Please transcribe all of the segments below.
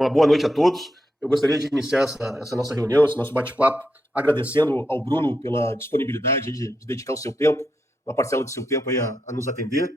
Uma boa noite a todos. Eu gostaria de iniciar essa nossa reunião, esse nosso bate-papo, agradecendo ao Bruno pela disponibilidade de dedicar o seu tempo, uma parcela do seu tempo aí a nos atender.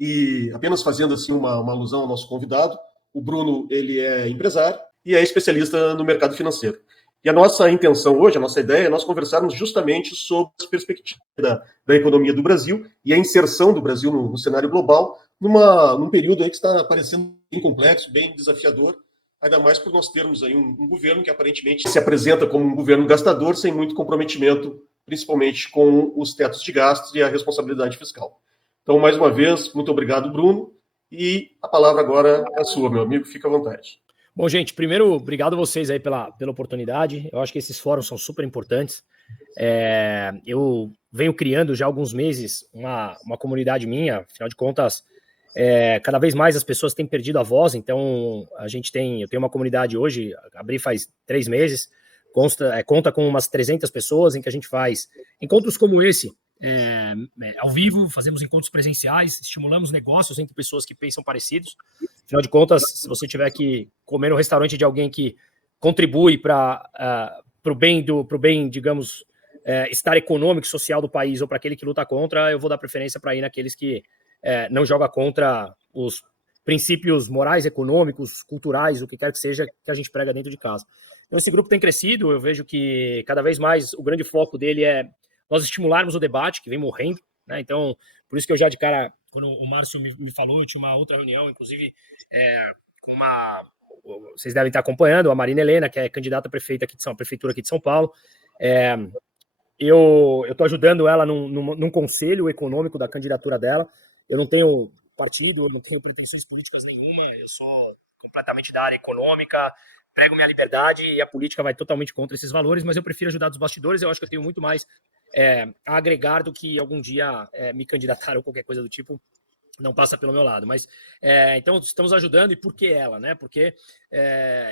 E apenas fazendo assim uma alusão ao nosso convidado, o Bruno ele é empresário e é especialista no mercado financeiro. E a nossa intenção hoje, a nossa ideia é nós conversarmos justamente sobre as perspectivas da economia do Brasil e a inserção do Brasil no cenário global num período aí que está parecendo bem complexo, bem desafiador, ainda mais por nós termos aí um governo que aparentemente se apresenta como um governo gastador sem muito comprometimento, principalmente com os tetos de gastos e a responsabilidade fiscal. Então, mais uma vez, muito obrigado, Bruno, e a palavra agora é sua, meu amigo, fica à vontade. Bom, gente, primeiro, obrigado a vocês aí pela oportunidade. Eu acho que esses fóruns são super importantes. Eu venho criando já há alguns meses uma comunidade minha, afinal de contas, cada vez mais as pessoas têm perdido a voz, então eu tenho uma comunidade hoje, abri faz 3 meses, conta com umas 300 pessoas, em que a gente faz encontros como esse, ao vivo, fazemos encontros presenciais, estimulamos negócios entre pessoas que pensam parecidos. Afinal de contas, se você tiver que comer no restaurante de alguém que contribui para o bem, digamos, estar econômico e social do país, ou para aquele que luta contra, eu vou dar preferência para ir naqueles que não joga contra os princípios morais, econômicos, culturais, o que quer que seja que a gente prega dentro de casa. Então esse grupo tem crescido, eu vejo que cada vez mais o grande foco dele é nós estimularmos o debate, que vem morrendo, né? Então, por isso que eu já de cara, quando o Márcio me falou, eu tinha uma outra reunião, inclusive, vocês devem estar acompanhando, a Marina Helena, que é candidata a prefeita aqui prefeitura aqui de São Paulo. Eu estou ajudando ela num conselho econômico da candidatura dela. Eu não tenho partido, eu não tenho pretensões políticas nenhuma, eu sou completamente da área econômica, prego minha liberdade e a política vai totalmente contra esses valores, mas eu prefiro ajudar dos bastidores. Eu acho que eu tenho muito mais a agregar do que algum dia me candidatar ou qualquer coisa do tipo, não passa pelo meu lado. Mas então estamos ajudando. E por que ela, né? Porque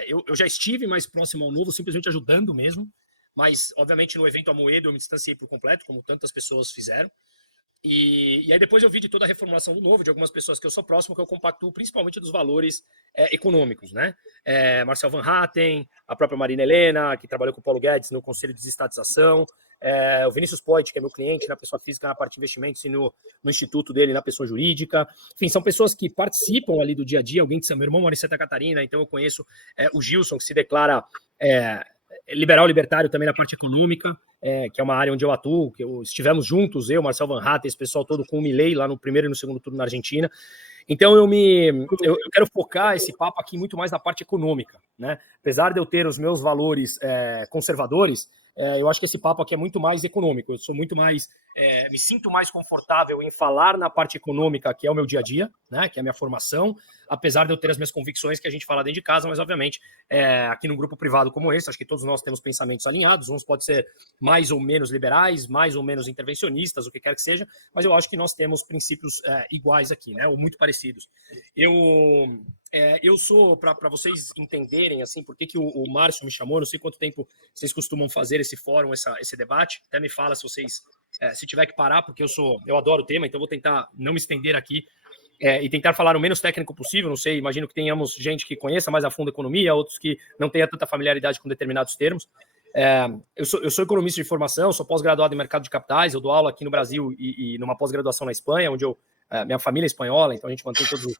eu já estive mais próximo ao Novo, simplesmente ajudando mesmo, mas obviamente no evento Amoedo eu me distanciei por completo, como tantas pessoas fizeram. E aí depois eu vi de toda a reformulação do Novo, de algumas pessoas que eu sou próximo, que eu compactuo principalmente dos valores econômicos, né? Marcel Van Hatten, a própria Marina Helena, que trabalhou com o Paulo Guedes no Conselho de Desestatização, o Vinícius Poit, que é meu cliente na pessoa física, na parte de investimentos, e no instituto dele, na pessoa jurídica. Enfim, são pessoas que participam ali do dia a dia. Alguém que meu irmão mora em Santa Catarina, então eu conheço o Gilson, que se declara liberal libertário também na parte econômica, que é uma área onde eu atuo, que estivemos juntos, eu, Marcel Van Hatten, esse pessoal todo com o Milei lá no primeiro e no segundo turno na Argentina. Então eu quero focar esse papo aqui muito mais na parte econômica, né? Apesar de eu ter os meus valores conservadores, eu acho que esse papo aqui é muito mais econômico. Eu sou muito mais, me sinto mais confortável em falar na parte econômica, que é o meu dia a dia, né? Que é a minha formação, apesar de eu ter as minhas convicções que a gente fala dentro de casa, mas obviamente aqui num grupo privado como esse, acho que todos nós temos pensamentos alinhados, uns podem ser mais ou menos liberais, mais ou menos intervencionistas, o que quer que seja, mas eu acho que nós temos princípios iguais aqui, né? Ou muito parecidos. Eu sou, para vocês entenderem, assim, por que o Márcio me chamou, não sei quanto tempo vocês costumam fazer esse fórum, esse debate, até me fala se vocês, se tiver que parar, porque eu adoro o tema, então vou tentar não me estender aqui, e tentar falar o menos técnico possível. Não sei, imagino que tenhamos gente que conheça mais a fundo a economia, outros que não tenha tanta familiaridade com determinados termos. Eu sou economista de formação, sou pós-graduado em mercado de capitais, eu dou aula aqui no Brasil e numa pós-graduação na Espanha, onde minha família é espanhola, então a gente mantém todos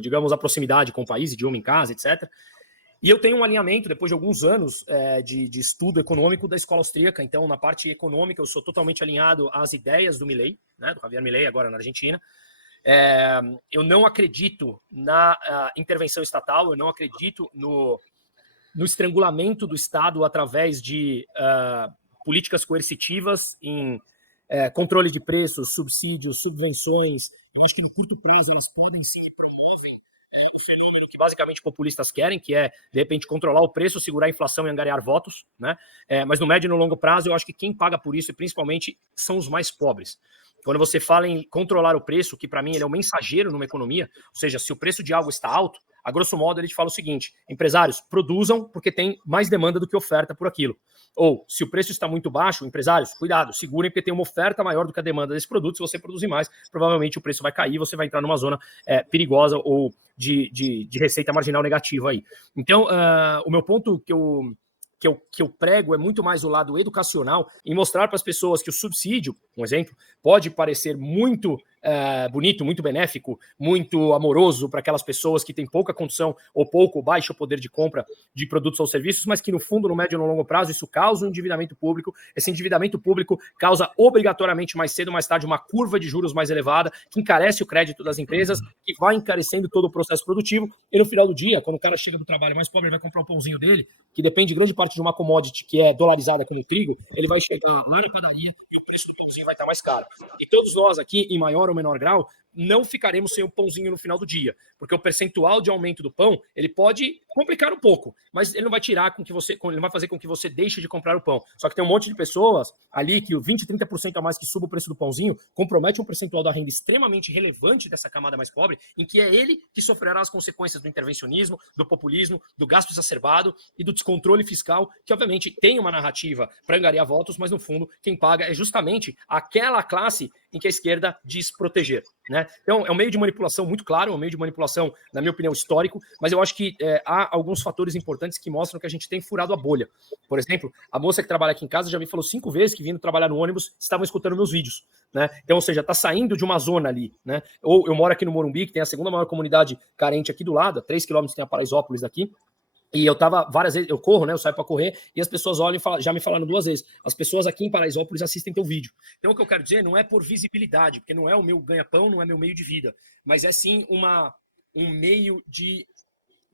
digamos, a proximidade com o país, idioma em casa, etc. E eu tenho um alinhamento, depois de alguns anos de estudo econômico da escola austríaca. Então, na parte econômica, eu sou totalmente alinhado às ideias do Milei, né, do Javier Milei, agora na Argentina. Eu não acredito na intervenção estatal, eu não acredito no estrangulamento do Estado através de políticas coercitivas em controle de preços, subsídios, subvenções. Eu acho que no curto prazo elas podem sim promovem o fenômeno que basicamente populistas querem, que é, de repente, controlar o preço, segurar a inflação e angariar votos, né? Mas no médio e no longo prazo, eu acho que quem paga por isso, e principalmente, são os mais pobres. Quando você fala em controlar o preço, que para mim ele é um mensageiro numa economia, ou seja, se o preço de algo está alto, A grosso modo, ele te fala o seguinte: empresários, produzam porque tem mais demanda do que oferta por aquilo. Ou, se o preço está muito baixo, empresários, cuidado, segurem porque tem uma oferta maior do que a demanda desse produto. Se você produzir mais, provavelmente o preço vai cair, você vai entrar numa zona perigosa ou de receita marginal negativa aí. Então, o meu ponto que eu prego é muito mais o lado educacional, em mostrar para as pessoas que o subsídio, um exemplo, pode parecer muito bonito, muito benéfico, muito amoroso para aquelas pessoas que têm pouca condição ou pouco ou baixo poder de compra de produtos ou serviços, mas que no fundo, no médio e no longo prazo, isso causa um endividamento público. Esse endividamento público causa obrigatoriamente mais cedo ou mais tarde uma curva de juros mais elevada, que encarece o crédito das empresas, que vai encarecendo todo o processo produtivo, e no final do dia, quando o cara chega do trabalho mais pobre, ele vai comprar o pãozinho dele, que depende grande parte de uma commodity que é dolarizada como o trigo, ele vai chegar lá na padaria e o preço do pãozinho vai estar mais caro. E todos nós aqui, em maior ou menor grau, não ficaremos sem o pãozinho no final do dia, porque o percentual de aumento do pão, ele pode complicar um pouco, mas ele não vai tirar com que você, ele não vai fazer com que você deixe de comprar o pão. Só que tem um monte de pessoas ali que o 20, 30% a mais que suba o preço do pãozinho compromete um percentual da renda extremamente relevante dessa camada mais pobre, em que é ele que sofrerá as consequências do intervencionismo, do populismo, do gasto exacerbado e do descontrole fiscal, que obviamente tem uma narrativa para angariar votos, mas no fundo quem paga é justamente aquela classe em que a esquerda diz proteger, né? Então, é um meio de manipulação muito claro, é um meio de manipulação, na minha opinião, histórico, mas eu acho que há alguns fatores importantes que mostram que a gente tem furado a bolha. Por exemplo, a moça que trabalha aqui em casa já me falou 5 vezes que vindo trabalhar no ônibus estavam escutando meus vídeos, né? Então, ou seja, tá saindo de uma zona ali, né? Ou eu moro aqui no Morumbi, que tem a segunda maior comunidade carente aqui do lado, a 3 quilômetros tem a Paraisópolis daqui. E eu tava várias vezes, eu corro, né? Eu saio para correr e as pessoas olham e falam, já me falaram 2 vezes. As pessoas aqui em Paraisópolis assistem teu vídeo. Então, o que eu quero dizer não é por visibilidade, porque não é o meu ganha-pão, não é meu meio de vida, mas é sim um meio de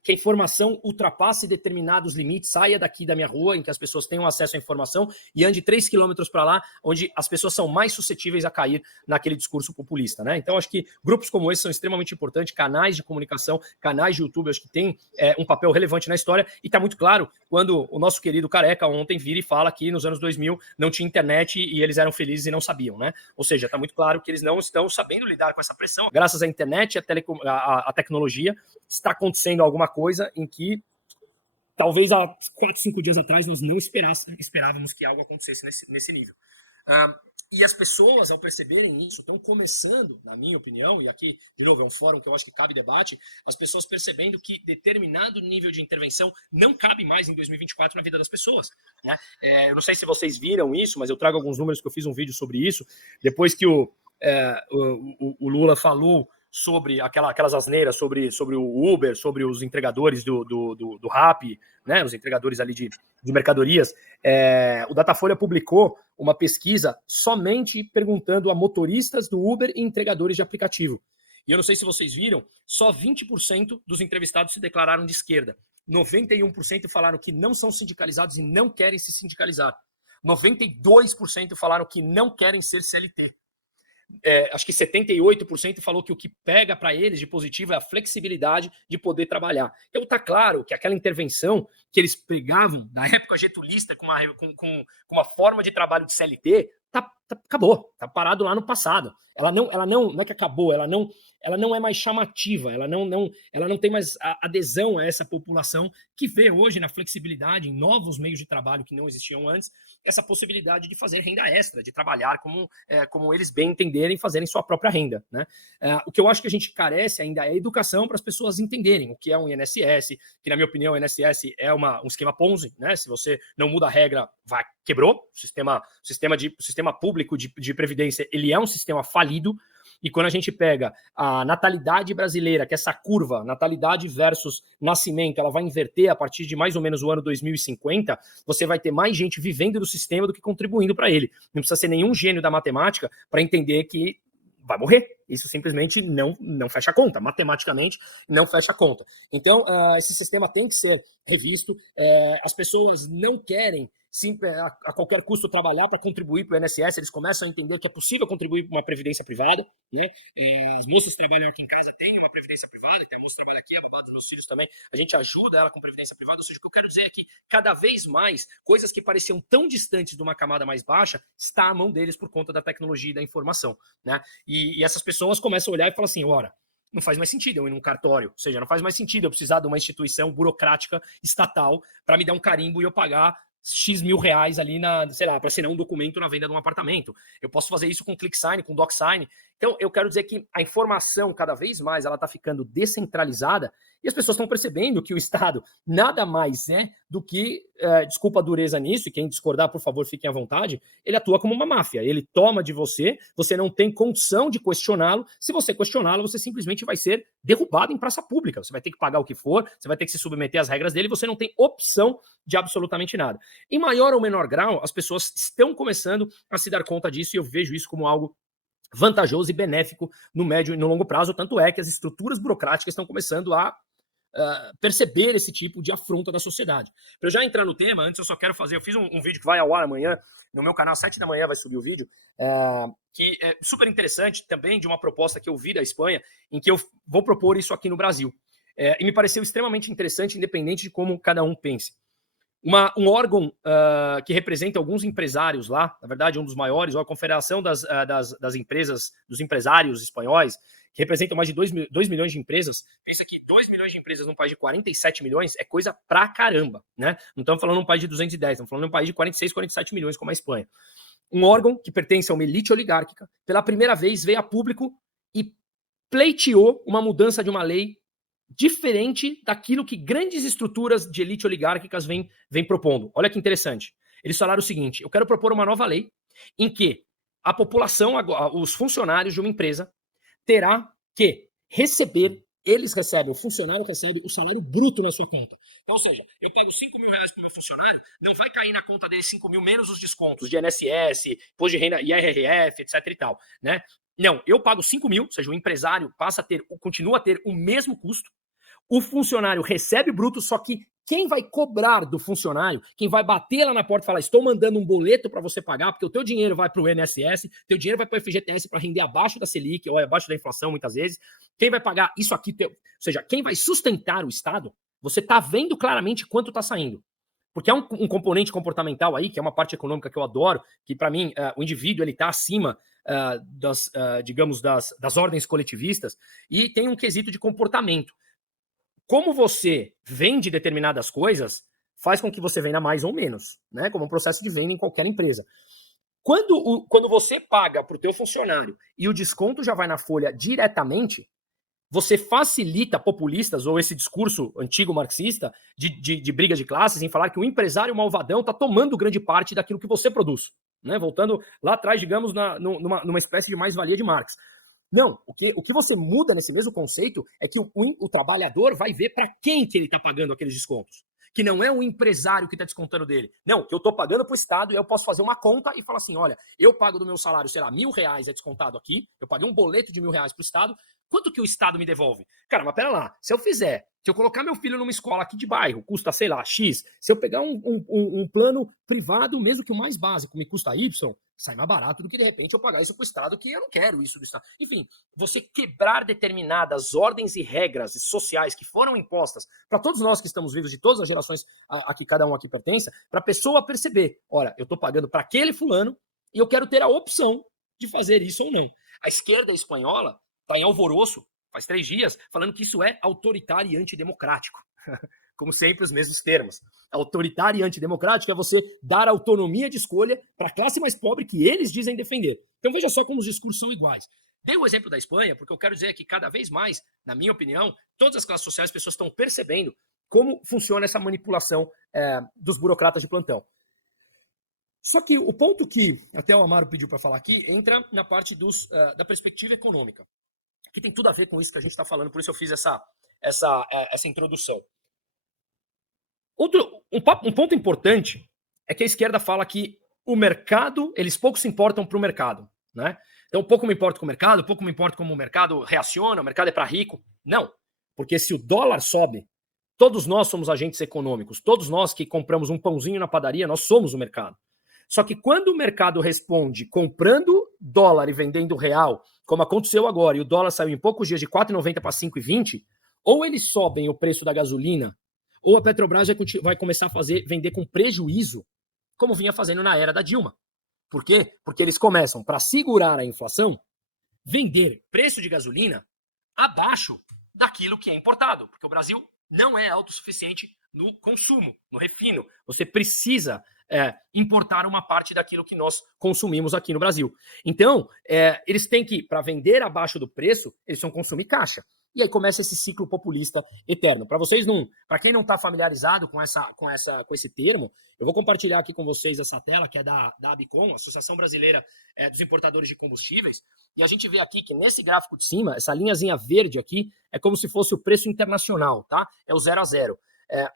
que a informação ultrapasse determinados limites, saia daqui da minha rua, em que as pessoas tenham acesso à informação, e ande 3 quilômetros para lá, onde as pessoas são mais suscetíveis a cair naquele discurso populista, né? Então, acho que grupos como esse são extremamente importantes, canais de comunicação, canais de YouTube, acho que tem um papel relevante na história, e está muito claro quando o nosso querido Careca ontem vira e fala que nos anos 2000 não tinha internet e eles eram felizes e não sabiam, né? Ou seja, está muito claro que eles não estão sabendo lidar com essa pressão. Graças à internet e à tecnologia, está acontecendo alguma coisa em que talvez há 4, 5 dias atrás nós não esperávamos que algo acontecesse nesse nível. E as pessoas, ao perceberem isso, estão começando, na minha opinião, e aqui, de novo, é um fórum que eu acho que cabe debate, as pessoas percebendo que determinado nível de intervenção não cabe mais em 2024 na vida das pessoas, né? Eu não sei se vocês viram isso, mas eu trago alguns números que eu fiz um vídeo sobre isso, depois que o Lula falou sobre aquelas asneiras, sobre o Uber, sobre os entregadores do Rappi, né, os entregadores ali de mercadorias, o Datafolha publicou uma pesquisa somente perguntando a motoristas do Uber e entregadores de aplicativo. E eu não sei se vocês viram, só 20% dos entrevistados se declararam de esquerda. 91% falaram que não são sindicalizados e não querem se sindicalizar. 92% falaram que não querem ser CLT. Acho que 78% falou que o que pega para eles de positivo é a flexibilidade de poder trabalhar. Então tá claro que aquela intervenção que eles pregavam da época getulista com uma forma de trabalho de CLT acabou, tá parado lá no passado. Ela não é que acabou, ela não é mais chamativa, ela não tem mais adesão a essa população que vê hoje na flexibilidade, em novos meios de trabalho que não existiam antes, essa possibilidade de fazer renda extra, de trabalhar como eles bem entenderem, fazerem sua própria renda, né? O que eu acho que a gente carece ainda é educação para as pessoas entenderem o que é um INSS, que na minha opinião o INSS é um esquema Ponzi, né? Se você não muda a regra, quebrou. O sistema público de previdência, ele é um sistema falido. E quando a gente pega a natalidade brasileira, que é essa curva, natalidade versus nascimento, ela vai inverter a partir de mais ou menos o ano 2050, você vai ter mais gente vivendo do sistema do que contribuindo para ele. Não precisa ser nenhum gênio da matemática para entender que vai morrer. Isso simplesmente não fecha a conta. Matematicamente, não fecha a conta. Então, esse sistema tem que ser revisto. As pessoas não querem a qualquer custo trabalhar para contribuir para o INSS, eles começam a entender que é possível contribuir para uma previdência privada, né? As moças que trabalham aqui em casa têm uma previdência privada, então a moça trabalha aqui, a babá dos meus filhos também, a gente ajuda ela com previdência privada, ou seja, o que eu quero dizer é que cada vez mais, coisas que pareciam tão distantes de uma camada mais baixa, está à mão deles por conta da tecnologia e da informação, né? E essas pessoas começam a olhar e falar assim, ora, não faz mais sentido eu ir num cartório. Ou seja, não faz mais sentido eu precisar de uma instituição burocrática estatal para me dar um carimbo e eu pagar X mil reais ali sei lá, para assinar um documento na venda de um apartamento. Eu posso fazer isso com ClickSign, com DocSign. Então, eu quero dizer que a informação, cada vez mais, ela está ficando descentralizada e as pessoas estão percebendo que o Estado nada mais é do que, desculpa a dureza nisso, e quem discordar, por favor, fiquem à vontade, ele atua como uma máfia. Ele toma de você, você não tem condição de questioná-lo. Se você questioná-lo, você simplesmente vai ser derrubado em praça pública. Você vai ter que pagar o que for, você vai ter que se submeter às regras dele, você não tem opção de absolutamente nada. Em maior ou menor grau, as pessoas estão começando a se dar conta disso e eu vejo isso como algo vantajoso e benéfico no médio e no longo prazo, tanto é que as estruturas burocráticas estão começando a perceber esse tipo de afronta da sociedade. Para eu já entrar no tema, antes eu só quero fazer, eu fiz um vídeo que vai ao ar amanhã, no meu canal, 7 da manhã vai subir o vídeo, que é super interessante também, de uma proposta que eu vi da Espanha, em que eu vou propor isso aqui no Brasil. E me pareceu extremamente interessante, independente de como cada um pense. Um órgão que representa alguns empresários lá, na verdade um dos maiores, a Confederação das Empresas, dos Empresários Espanhóis, que representam mais de 2 milhões de empresas. Pensa que 2 milhões de empresas num país de 47 milhões é coisa pra caramba, né? Não estamos falando de um país de 210, estamos falando de um país de 46, 47 milhões como a Espanha. Um órgão que pertence a uma elite oligárquica, pela primeira vez veio a público e pleiteou uma mudança de uma lei diferente daquilo que grandes estruturas de elite oligárquicas vêm propondo. Olha que interessante. Eles falaram o seguinte: eu quero propor uma nova lei em que a população, os funcionários de uma empresa, terá que receber, o funcionário recebe o salário bruto na sua conta. Então, ou seja, eu pego 5 mil reais para o meu funcionário, não vai cair na conta dele 5 mil menos os descontos de INSS, imposto de renda, IRRF, etc e tal, né? Não, eu pago 5 mil, ou seja, o empresário continua a ter o mesmo custo, o funcionário recebe bruto, só que quem vai cobrar do funcionário, quem vai bater lá na porta e falar, estou mandando um boleto para você pagar, porque o teu dinheiro vai para o INSS, teu dinheiro vai para o FGTS para render abaixo da Selic, ou abaixo da inflação, muitas vezes. Quem vai pagar isso aqui, ou seja, quem vai sustentar o Estado, você está vendo claramente quanto está saindo. Porque há um componente comportamental aí, que é uma parte econômica que eu adoro, que para mim o indivíduo ele está acima das ordens coletivistas, e tem um quesito de comportamento. Como você vende determinadas coisas, faz com que você venda mais ou menos, né? Como um processo de venda em qualquer empresa. Quando você paga para o teu funcionário e o desconto já vai na folha diretamente, você facilita populistas ou esse discurso antigo marxista de briga de classes em falar que o empresário malvadão está tomando grande parte daquilo que você produz, né? Voltando lá atrás, digamos, numa espécie de mais-valia de Marx. Não, o que você muda nesse mesmo conceito é que o trabalhador vai ver para quem que ele está pagando aqueles descontos. Que não é o empresário que está descontando dele. Não, que eu estou pagando para o Estado e eu posso fazer uma conta e falar assim, olha, eu pago do meu salário, sei lá, R$1.000 é descontado aqui, eu paguei um boleto de R$1.000 para o Estado, quanto que o Estado me devolve? Cara, mas pera lá, se eu colocar meu filho numa escola aqui de bairro, custa, sei lá, X, se eu pegar um plano privado, mesmo que o mais básico me custa Y, sai mais barato do que de repente eu pagar isso para o Estado, que eu não quero isso do Estado. Enfim, você quebrar determinadas ordens e regras sociais que foram impostas para todos nós que estamos vivos, de todas as gerações a que cada um aqui pertence, para a pessoa perceber, olha, eu estou pagando para aquele fulano e eu quero ter a opção de fazer isso ou não. A esquerda espanhola está em alvoroço, faz 3 dias, falando que isso é autoritário e antidemocrático. Como sempre, os mesmos termos. Autoritário e antidemocrático é você dar autonomia de escolha para a classe mais pobre que eles dizem defender. Então veja só como os discursos são iguais. Dei o exemplo da Espanha, porque eu quero dizer que cada vez mais, na minha opinião, todas as classes sociais, as pessoas estão percebendo como funciona essa manipulação dos burocratas de plantão. Só que o ponto que até o Amaro pediu para falar aqui entra na parte da perspectiva econômica, que tem tudo a ver com isso que a gente está falando, por isso eu fiz essa introdução. Um ponto importante é que a esquerda fala que o mercado, eles pouco se importam para o mercado, né? Então, pouco me importa com o mercado, pouco me importa como o mercado reaciona, o mercado é para rico. Não, porque se o dólar sobe, todos nós somos agentes econômicos, todos nós que compramos um pãozinho na padaria, nós somos o mercado. Só que quando o mercado responde comprando dólar e vendendo real, como aconteceu agora, e o dólar saiu em poucos dias de 4,90 para 5,20, ou eles sobem o preço da gasolina, ou a Petrobras vai começar a vender com prejuízo, como vinha fazendo na era da Dilma. Por quê? Porque eles começam, para segurar a inflação, vender preço de gasolina abaixo daquilo que é importado, porque o Brasil não é autossuficiente no consumo, no refino. Você precisa importar uma parte daquilo que nós consumimos aqui no Brasil. Então, eles têm que, para vender abaixo do preço, eles vão consumir caixa. E aí começa esse ciclo populista eterno. Para quem não está familiarizado com esse termo, eu vou compartilhar aqui com vocês essa tela que é da ABICOM, Associação Brasileira dos Importadores de Combustíveis, e a gente vê aqui que nesse gráfico de cima, essa linhazinha verde aqui, é como se fosse o preço internacional, tá? É o 0 a 0.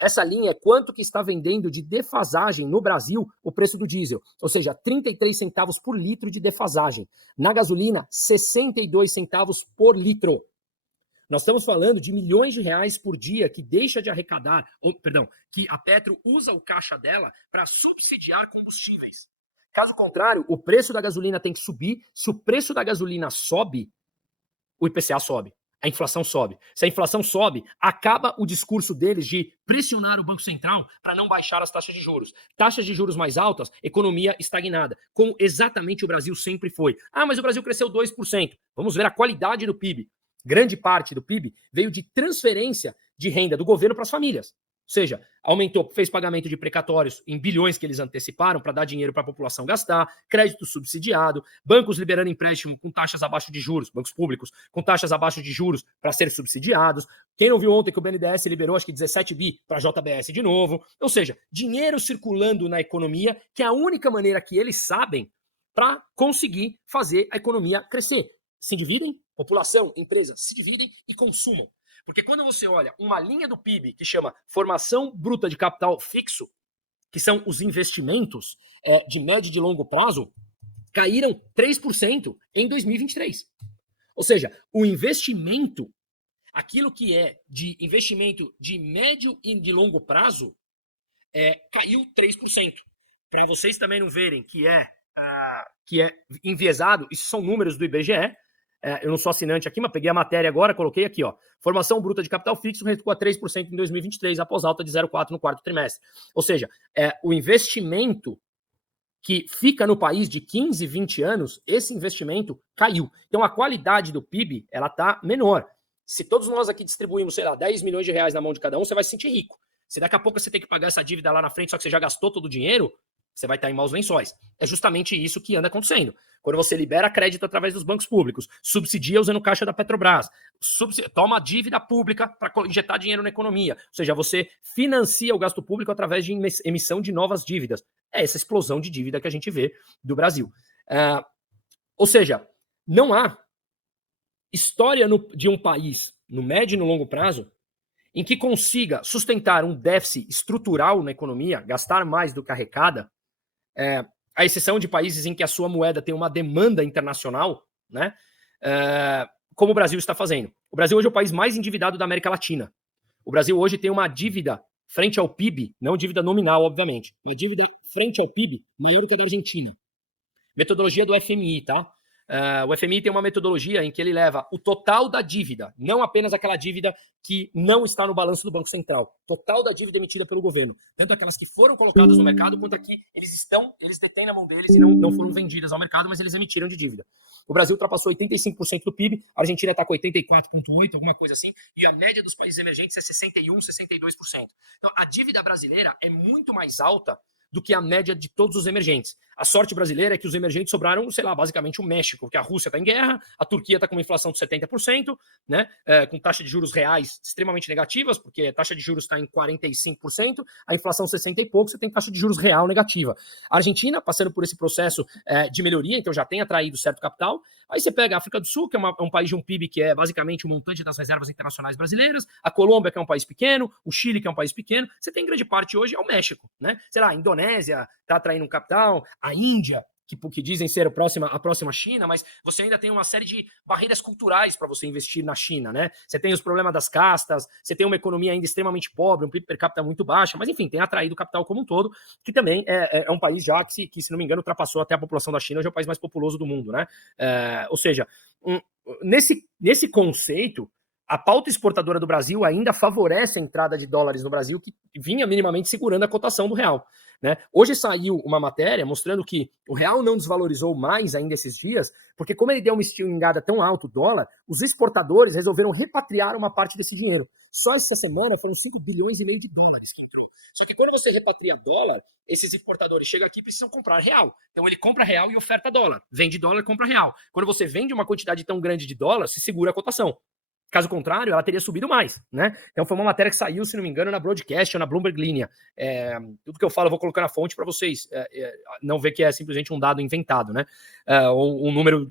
Essa linha é quanto que está vendendo de defasagem no Brasil o preço do diesel, ou seja, 33 centavos por litro de defasagem. Na gasolina, 62 centavos por litro. Nós estamos falando de milhões de reais por dia que deixa de arrecadar, que a Petro usa o caixa dela para subsidiar combustíveis. Caso contrário, o preço da gasolina tem que subir. Se o preço da gasolina sobe, o IPCA sobe, a inflação sobe. Se a inflação sobe, acaba o discurso deles de pressionar o Banco Central para não baixar as taxas de juros. Taxas de juros mais altas, economia estagnada, como exatamente o Brasil sempre foi. Ah, mas o Brasil cresceu 2%. Vamos ver a qualidade do PIB. Grande parte do PIB veio de transferência de renda do governo para as famílias. Ou seja, aumentou, fez pagamento de precatórios em bilhões que eles anteciparam para dar dinheiro para a população gastar, crédito subsidiado, bancos liberando empréstimo com taxas abaixo de juros, bancos públicos com taxas abaixo de juros para ser subsidiados. Quem não viu ontem que o BNDES liberou acho que 17 bi para a JBS de novo. Ou seja, dinheiro circulando na economia, que é a única maneira que eles sabem para conseguir fazer a economia crescer. Se dividem, população, empresas se dividem e consumam. Porque quando você olha uma linha do PIB que chama formação bruta de capital fixo, que são os investimentos de médio e de longo prazo, caíram 3% em 2023. Ou seja, o investimento, aquilo que é de investimento de médio e de longo prazo, caiu 3%. Para vocês também não verem que é enviesado, isso são números do IBGE. Eu não sou assinante aqui, mas peguei a matéria agora, coloquei aqui, ó. Formação bruta de capital fixo recuou a 3% em 2023, após alta de 0,4% no quarto trimestre. Ou seja, o investimento que fica no país de 15, 20 anos, esse investimento caiu. Então a qualidade do PIB, ela tá menor. Se todos nós aqui distribuímos, sei lá, 10 milhões de reais na mão de cada um, você vai se sentir rico. Se daqui a pouco você tem que pagar essa dívida lá na frente, só que você já gastou todo o dinheiro, você vai estar em maus lençóis. É justamente isso que anda acontecendo. Quando você libera crédito através dos bancos públicos, subsidia usando caixa da Petrobras, toma dívida pública para injetar dinheiro na economia. Ou seja, você financia o gasto público através de emissão de novas dívidas. É essa explosão de dívida que a gente vê do Brasil. Ou seja, não há história de um país, no médio e no longo prazo, em que consiga sustentar um déficit estrutural na economia, gastar mais do que arrecada, a exceção de países em que a sua moeda tem uma demanda internacional, né? Como o Brasil está fazendo. O Brasil hoje é o país mais endividado da América Latina. O Brasil hoje tem uma dívida frente ao PIB, não dívida nominal, obviamente, uma dívida frente ao PIB maior do que a da Argentina. Metodologia do FMI, tá? O FMI tem uma metodologia em que ele leva o total da dívida, não apenas aquela dívida que não está no balanço do Banco Central, total da dívida emitida pelo governo, tanto aquelas que foram colocadas no mercado, quanto aqui eles detêm na mão deles e não foram vendidas ao mercado, mas eles emitiram de dívida. O Brasil ultrapassou 85% do PIB, a Argentina está com 84,8%, alguma coisa assim, e a média dos países emergentes é 61%, 62%. Então, a dívida brasileira é muito mais alta do que a média de todos os emergentes. A sorte brasileira é que os emergentes sobraram, sei lá, basicamente o México, porque a Rússia está em guerra, a Turquia está com uma inflação de 70%, né, com taxa de juros reais extremamente negativas, porque a taxa de juros está em 45%, a inflação 60 e pouco, você tem taxa de juros real negativa. A Argentina, passando por esse processo de melhoria, então já tem atraído certo capital. Aí você pega a África do Sul, que é um país de um PIB que é basicamente o montante das reservas internacionais brasileiras, a Colômbia, que é um país pequeno, o Chile, que é um país pequeno, você tem grande parte hoje é o México, né? Sei lá, a Indonésia está atraindo um capital, a Índia, que dizem ser a próxima China, mas você ainda tem uma série de barreiras culturais para você investir na China, né? Você tem os problemas das castas, você tem uma economia ainda extremamente pobre, um PIB per capita muito baixo, mas enfim, tem atraído capital como um todo, que também é um país já que, se não me engano, ultrapassou até a população da China, hoje é o país mais populoso do mundo, né? Ou seja, nesse conceito, a pauta exportadora do Brasil ainda favorece a entrada de dólares no Brasil, que vinha minimamente segurando a cotação do real. né? Hoje saiu uma matéria mostrando que o real não desvalorizou mais ainda esses dias, porque como ele deu uma estilingada tão alta o dólar, os exportadores resolveram repatriar uma parte desse dinheiro. Só essa semana foram 5 bilhões e meio de dólares que entrou. Só que quando você repatria dólar, esses exportadores chegam aqui e precisam comprar real. Então ele compra real e oferta dólar. Vende dólar, compra real. Quando você vende uma quantidade tão grande de dólar, se segura a cotação. Caso contrário, ela teria subido mais, né? Então foi uma matéria que saiu, se não me engano, na Broadcast ou na Bloomberg Linha. Tudo que eu falo eu vou colocar na fonte para vocês não ver que é simplesmente um dado inventado, né? Ou um número,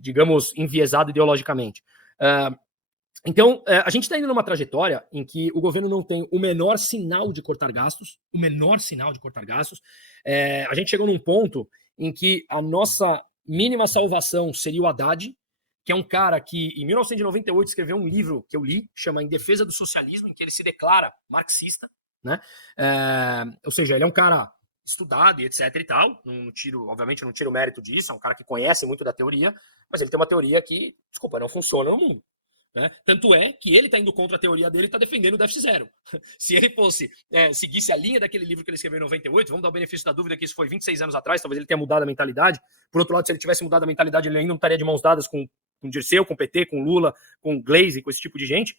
digamos, enviesado ideologicamente. Então, a gente está indo numa trajetória em que o governo não tem o menor sinal de cortar gastos, a gente chegou num ponto em que a nossa mínima salvação seria o Haddad, que é um cara que, em 1998, escreveu um livro que eu li, chama Em Defesa do Socialismo, em que ele se declara marxista, né? Ou seja, ele é um cara estudado e etc e tal, obviamente não tiro o mérito disso, é um cara que conhece muito da teoria, mas ele tem uma teoria que, desculpa, não funciona no mundo. Né? Tanto é que ele está indo contra a teoria dele e está defendendo o déficit zero. Se ele seguisse a linha daquele livro que ele escreveu em 98, vamos dar o benefício da dúvida que isso foi 26 anos atrás, talvez ele tenha mudado a mentalidade. Por outro lado, se ele tivesse mudado a mentalidade, ele ainda não estaria de mãos dadas com Dirceu, com PT, com Lula, com Glaze, com esse tipo de gente.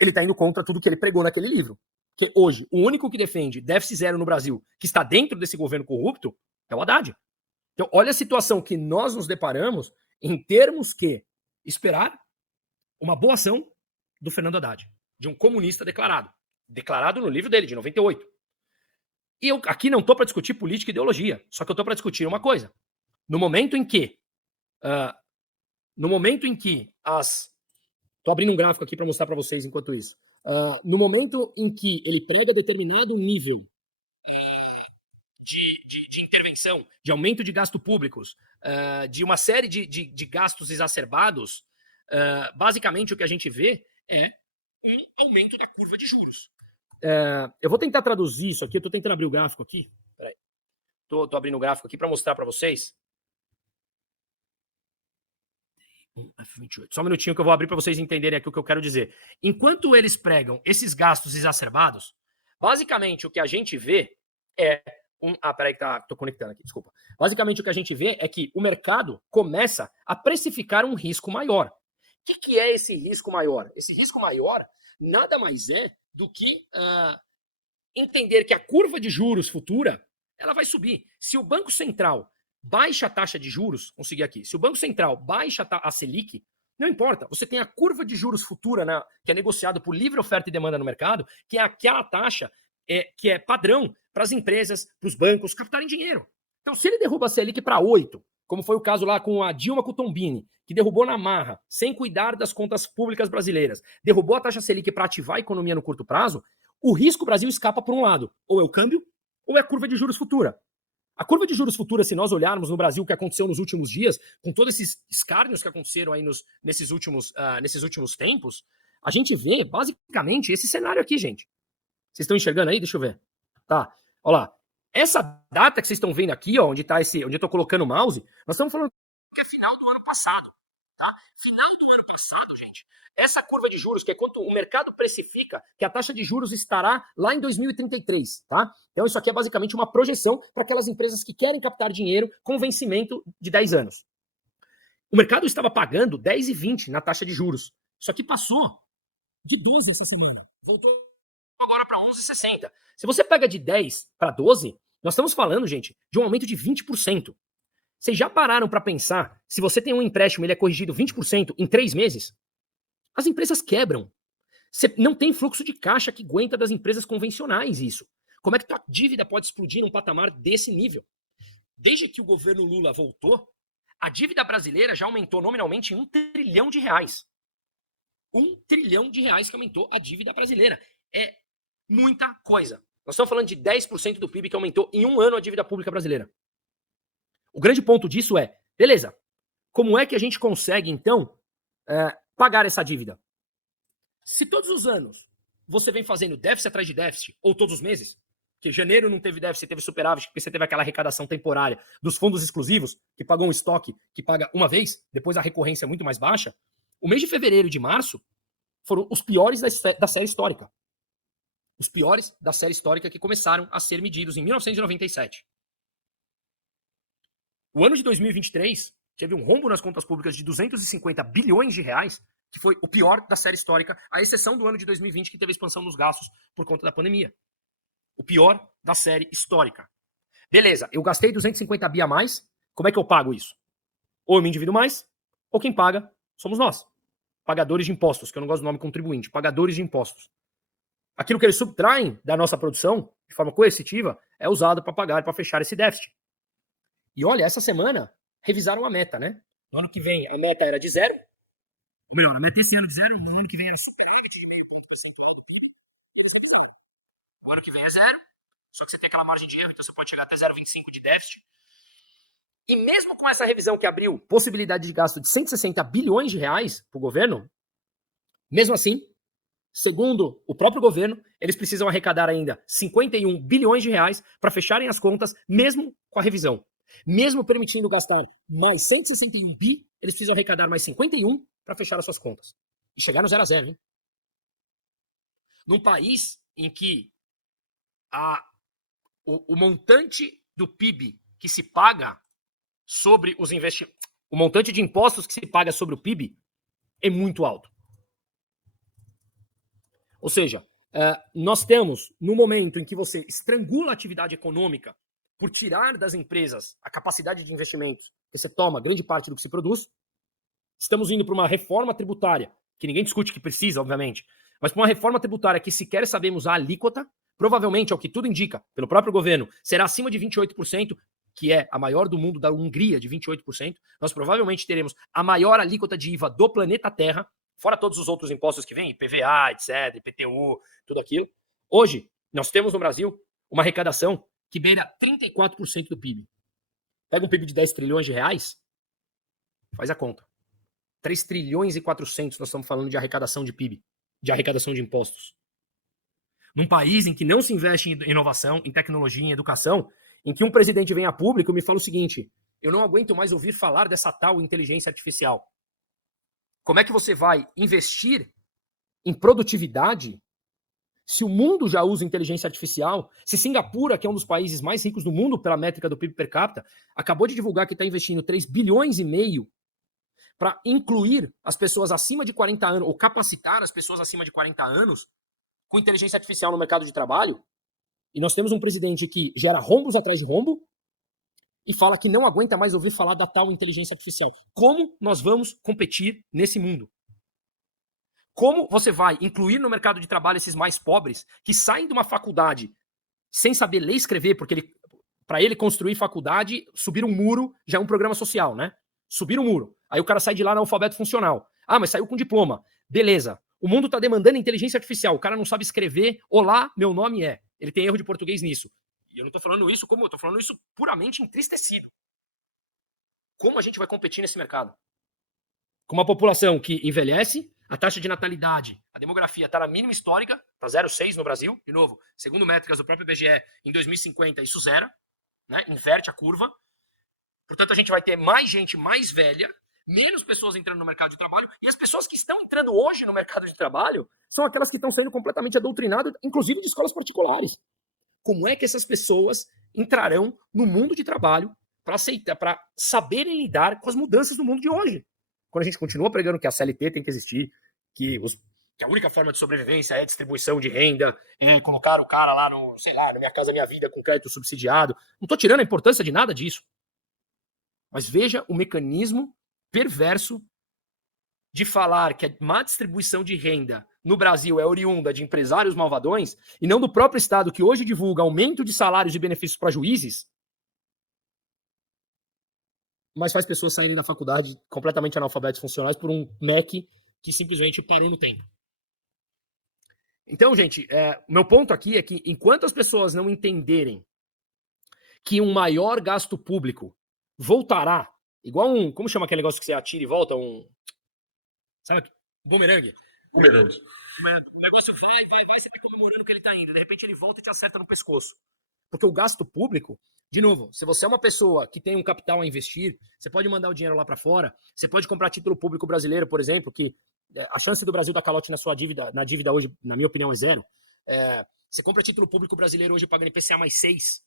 Ele está indo contra tudo que ele pregou naquele livro. Porque hoje, o único que defende déficit zero no Brasil, que está dentro desse governo corrupto, é o Haddad. Então, olha a situação que nós nos deparamos em termos que esperar uma boa ação do Fernando Haddad, de um comunista declarado no livro dele, de 98. E eu aqui não estou para discutir política e ideologia, só que eu estou para discutir uma coisa. No momento em que estou abrindo um gráfico aqui para mostrar para vocês enquanto isso. No momento em que ele prega determinado nível de intervenção, de aumento de gasto públicos, de uma série de gastos exacerbados, basicamente o que a gente vê é um aumento da curva de juros. Eu vou tentar traduzir isso aqui, eu estou tentando abrir o gráfico aqui. Peraí. Estou abrindo o gráfico aqui para mostrar para vocês. F28. Só um minutinho que eu vou abrir para vocês entenderem aqui o que eu quero dizer. Enquanto eles pregam esses gastos exacerbados, basicamente o que a gente vê é peraí que tô conectando aqui, desculpa. Basicamente o que a gente vê é que o mercado começa a precificar um risco maior. O que é esse risco maior? Esse risco maior nada mais é do que entender que a curva de juros futura ela vai subir. Se o Banco Central baixa a taxa de juros, vamos seguir aqui, se o Banco Central baixa a Selic, não importa, você tem a curva de juros futura, né, que é negociada por livre oferta e demanda no mercado, que é aquela taxa que é padrão para as empresas, para os bancos captarem dinheiro. Então, se ele derruba a Selic para 8, como foi o caso lá com a Dilma Cutombini, que derrubou na marra, sem cuidar das contas públicas brasileiras, derrubou a taxa Selic para ativar a economia no curto prazo, o risco Brasil escapa por um lado, ou é o câmbio, ou é a curva de juros futura. A curva de juros futura, se nós olharmos no Brasil o que aconteceu nos últimos dias, com todos esses escárnios que aconteceram aí nesses últimos tempos, a gente vê basicamente esse cenário aqui, gente. Vocês estão enxergando aí? Deixa eu ver. Tá, olha lá. Essa data que vocês estão vendo aqui, ó, onde eu estou colocando o mouse, nós estamos falando que é final do ano passado. Tá? Final do ano passado, gente. Essa curva de juros, que é quanto o mercado precifica que a taxa de juros estará lá em 2033, tá? Então isso aqui é basicamente uma projeção para aquelas empresas que querem captar dinheiro com vencimento de 10 anos. O mercado estava pagando 10,20 na taxa de juros. Isso aqui passou de 12 essa semana. Voltou agora para 11,60. Se você pega de 10 para 12, nós estamos falando, gente, de um aumento de 20%. Vocês já pararam para pensar, se você tem um empréstimo e ele é corrigido 20% em 3 meses? As empresas quebram. Você não tem fluxo de caixa que aguenta das empresas convencionais isso. Como é que a dívida pode explodir num patamar desse nível? Desde que o governo Lula voltou, a dívida brasileira já aumentou nominalmente em R$1 trilhão. R$1 trilhão que aumentou a dívida brasileira. É muita coisa. Nós estamos falando de 10% do PIB que aumentou em um ano a dívida pública brasileira. O grande ponto disso é, beleza, como é que a gente consegue, então, pagar essa dívida? Se todos os anos você vem fazendo déficit atrás de déficit, ou todos os meses, que janeiro não teve déficit, teve superávit, porque você teve aquela arrecadação temporária dos fundos exclusivos, que pagou um estoque que paga uma vez, depois a recorrência é muito mais baixa, o mês de fevereiro e de março foram os piores da série histórica. Os piores da série histórica que começaram a ser medidos em 1997. O ano de 2023 teve um rombo nas contas públicas de 250 bilhões de reais, que foi o pior da série histórica, à exceção do ano de 2020, que teve expansão nos gastos por conta da pandemia. O pior da série histórica. Beleza, eu gastei 250 bi a mais, como é que eu pago isso? Ou eu me endivido mais, ou quem paga somos nós. Pagadores de impostos, que eu não gosto do nome contribuinte, pagadores de impostos. Aquilo que eles subtraem da nossa produção, de forma coercitiva, é usado para pagar, para fechar esse déficit. E olha, essa semana, revisaram a meta, né? No ano que vem, a meta era de 0. Ou melhor, a meta esse ano de 0, no ano que vem era superávit de meio ponto percentual do PIB. Eles revisaram. O ano que vem é 0, só que você tem aquela margem de erro, então você pode chegar até 0,25 de déficit. E mesmo com essa revisão que abriu possibilidade de gasto de 160 bilhões de reais para o governo, mesmo assim, segundo o próprio governo, eles precisam arrecadar ainda 51 bilhões de reais para fecharem as contas, mesmo com a revisão. Mesmo permitindo gastar mais 161 bi, eles precisam arrecadar mais 51 para fechar as suas contas. E chegar no 0 a 0, hein? Num país em que o montante do PIB que se paga sobre os investimentos, o montante de impostos que se paga sobre o PIB é muito alto. Ou seja, nós temos, no momento em que você estrangula a atividade econômica por tirar das empresas a capacidade de investimentos, que você toma grande parte do que se produz, estamos indo para uma reforma tributária, que ninguém discute que precisa, obviamente, mas para uma reforma tributária que sequer sabemos a alíquota, provavelmente, ao que tudo indica, pelo próprio governo, será acima de 28%, que é a maior do mundo, da Hungria, de 28%. Nós provavelmente teremos a maior alíquota de IVA do planeta Terra, fora todos os outros impostos que vêm, IPVA, etc., IPTU, tudo aquilo. Hoje, nós temos no Brasil uma arrecadação que beira 34% do PIB. Pega um PIB de 10 trilhões de reais, faz a conta. 3 trilhões e 400 nós estamos falando de arrecadação de PIB, de arrecadação de impostos. Num país em que não se investe em inovação, em tecnologia, em educação, em que um presidente vem a público e me fala o seguinte: eu não aguento mais ouvir falar dessa tal inteligência artificial. Como é que você vai investir em produtividade se o mundo já usa inteligência artificial? Se Singapura, que é um dos países mais ricos do mundo pela métrica do PIB per capita, acabou de divulgar que está investindo 3 bilhões e meio para incluir as pessoas acima de 40 anos, ou capacitar as pessoas acima de 40 anos com inteligência artificial no mercado de trabalho, e nós temos um presidente que gera rombos atrás de rombo e fala que não aguenta mais ouvir falar da tal inteligência artificial. Como nós vamos competir nesse mundo? Como você vai incluir no mercado de trabalho esses mais pobres que saem de uma faculdade sem saber ler e escrever, porque para ele construir faculdade, subir um muro já é um programa social, né? Subir um muro. Aí o cara sai de lá analfabeto funcional. Ah, mas saiu com diploma. Beleza. O mundo está demandando inteligência artificial. O cara não sabe escrever. Olá, meu nome é. Ele tem erro de português nisso. E eu não estou falando isso como eu estou falando isso puramente entristecido. Como a gente vai competir nesse mercado? Com uma população que envelhece, a taxa de natalidade, a demografia está na mínima histórica, está 0,6 no Brasil. De novo, segundo métricas do próprio IBGE, em 2050 isso zera, né? Inverte a curva. Portanto, a gente vai ter mais gente mais velha, menos pessoas entrando no mercado de trabalho, e as pessoas que estão entrando hoje no mercado de trabalho são aquelas que estão sendo completamente adoutrinadas, inclusive de escolas particulares. Como é que essas pessoas entrarão no mundo de trabalho para aceitar, para saberem lidar com as mudanças do mundo de hoje? Quando a gente continua pregando que a CLT tem que existir, que a única forma de sobrevivência é distribuição de renda, é colocar o cara lá no, sei lá, na Minha Casa Minha Vida com crédito subsidiado. Não estou tirando a importância de nada disso. Mas veja o mecanismo perverso de falar que a má distribuição de renda no Brasil é oriunda de empresários malvadões e não do próprio Estado, que hoje divulga aumento de salários e benefícios para juízes, mas faz pessoas saírem da faculdade completamente analfabetos funcionais por um MEC que simplesmente parou no tempo. Então, gente, o meu ponto aqui é que enquanto as pessoas não entenderem que um maior gasto público voltará, igual como chama aquele negócio que você atira e volta? Sabe? Bumerangue. Bumerangue. O negócio vai, você vai comemorando que ele tá indo. De repente ele volta e te acerta no pescoço. Porque o gasto público, de novo, se você é uma pessoa que tem um capital a investir, você pode mandar o dinheiro lá para fora, você pode comprar título público brasileiro, por exemplo, que a chance do Brasil dar calote na sua dívida, na dívida hoje, na minha opinião, é zero. Você compra título público brasileiro hoje pagando IPCA mais 6.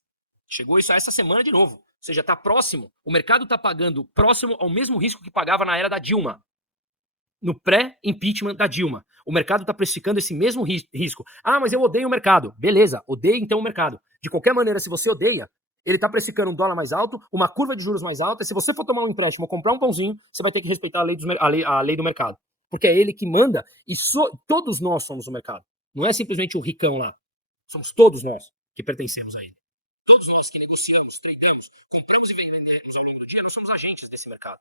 Chegou isso essa semana de novo. Ou seja, está próximo. O mercado está pagando próximo ao mesmo risco que pagava na era da Dilma. No pré-impeachment da Dilma. O mercado está precificando esse mesmo risco. Ah, mas eu odeio o mercado. Beleza, odeia então o mercado. De qualquer maneira, se você odeia, ele está precificando um dólar mais alto, uma curva de juros mais alta. Se você for tomar um empréstimo ou comprar um pãozinho, você vai ter que respeitar a lei do mercado. Porque é ele que manda e todos nós somos o mercado. Não é simplesmente o ricão lá. Somos todos nós que pertencemos a ele. Todos nós que negociamos, tradamos, compramos e vendemos ao longo do dia, nós somos agentes desse mercado.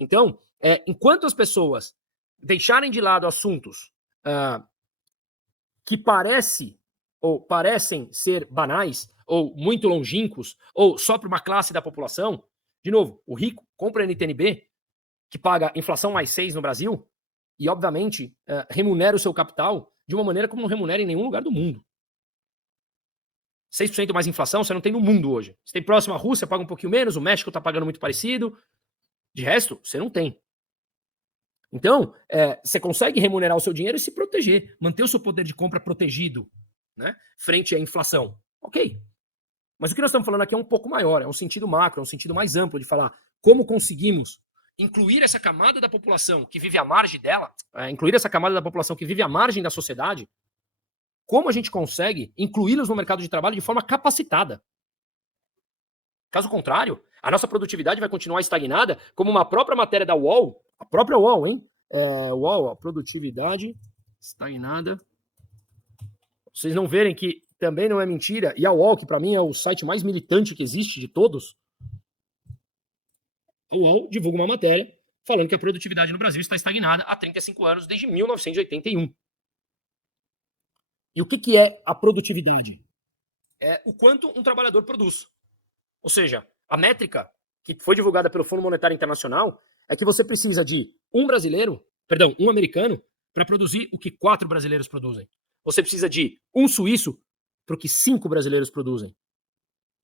Então, enquanto as pessoas deixarem de lado assuntos que parecem ser banais, ou muito longínquos, ou só para uma classe da população, de novo, o rico compra NTNB, que paga inflação mais 6 no Brasil, e obviamente remunera o seu capital de uma maneira como não remunera em nenhum lugar do mundo. 6% mais inflação você não tem no mundo hoje. Você tem próximo à Rússia, paga um pouquinho menos, o México está pagando muito parecido. De resto, você não tem. Então, você consegue remunerar o seu dinheiro e se proteger, manter o seu poder de compra protegido, né, frente à inflação. Ok. Mas o que nós estamos falando aqui é um pouco maior, é um sentido macro, é um sentido mais amplo de falar como conseguimos incluir essa camada da população que vive à margem dela, incluir essa camada da população que vive à margem da sociedade, como a gente consegue incluí-los no mercado de trabalho de forma capacitada. Caso contrário, a nossa produtividade vai continuar estagnada, como uma própria matéria da UOL, a própria UOL, hein? UOL, a produtividade estagnada. Vocês não verem que também não é mentira, e a UOL, que para mim é o site mais militante que existe de todos, a UOL divulga uma matéria falando que a produtividade no Brasil está estagnada há 35 anos, desde 1981. E o que é a produtividade? É o quanto um trabalhador produz. Ou seja, a métrica que foi divulgada pelo Fundo Monetário Internacional é que você precisa de um americano, para produzir o que 4 brasileiros produzem. Você precisa de um suíço para o que 5 brasileiros produzem.